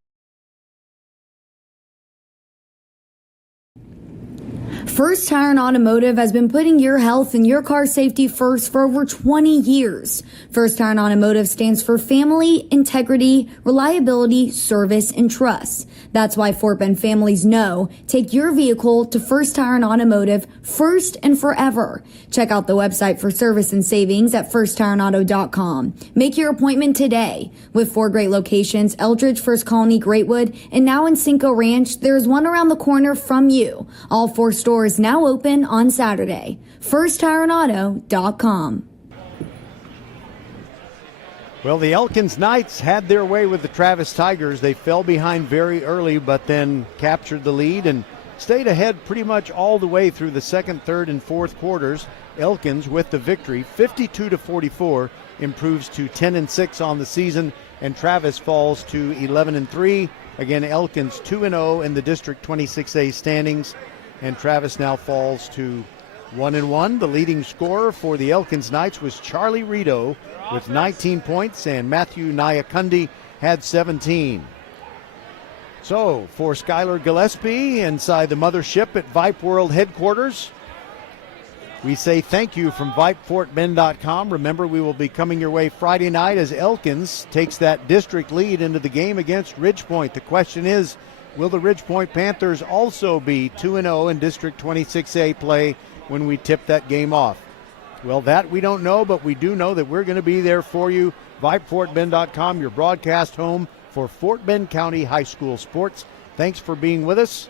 First Tire and Automotive has been putting your health and your car safety first for over 20 years. First Tire and Automotive stands for family, integrity, reliability, service, and trust. That's why Fort Bend families know take your vehicle to First Tire and Automotive first and forever. Check out the website for service and savings at firsttireandauto.com. Make your appointment today. With 4 great locations, Eldridge, First Colony, Greatwood, and now in Cinco Ranch, there's one around the corner from you. All 4 stores now open on Saturday. firsttireandauto.com. Well, the Elkins Knights had their way with the Travis Tigers. They fell behind very early, but then captured the lead and stayed ahead pretty much all the way through the second, third, and fourth quarters. Elkins with the victory, 52-44, improves to 10-6 on the season, and Travis falls to 11-3. Again, Elkins 2-0 in the District 26A standings, and Travis now falls to 1-1. The leading scorer for the Elkins Knights was Charlie Rito with 19 points, and Matthew Nyakundi had 17. So for Skylar Gillespie inside the mothership at Vype World headquarters, we say thank you from VypeFortBend.com. Remember, we will be coming your way Friday night as Elkins takes that district lead into the game against Ridgepoint. The question is, will the Ridgepoint Panthers also be 2-0 in District 26A play when we tip that game off? Well, that we don't know, but we do know that we're going to be there for you. VypeFortBend.com, your broadcast home for Fort Bend County High School sports. Thanks for being with us.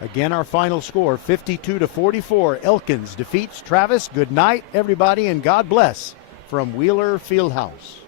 Again, our final score, 52-44. Elkins defeats Travis. Good night, everybody, and God bless from Wheeler Fieldhouse.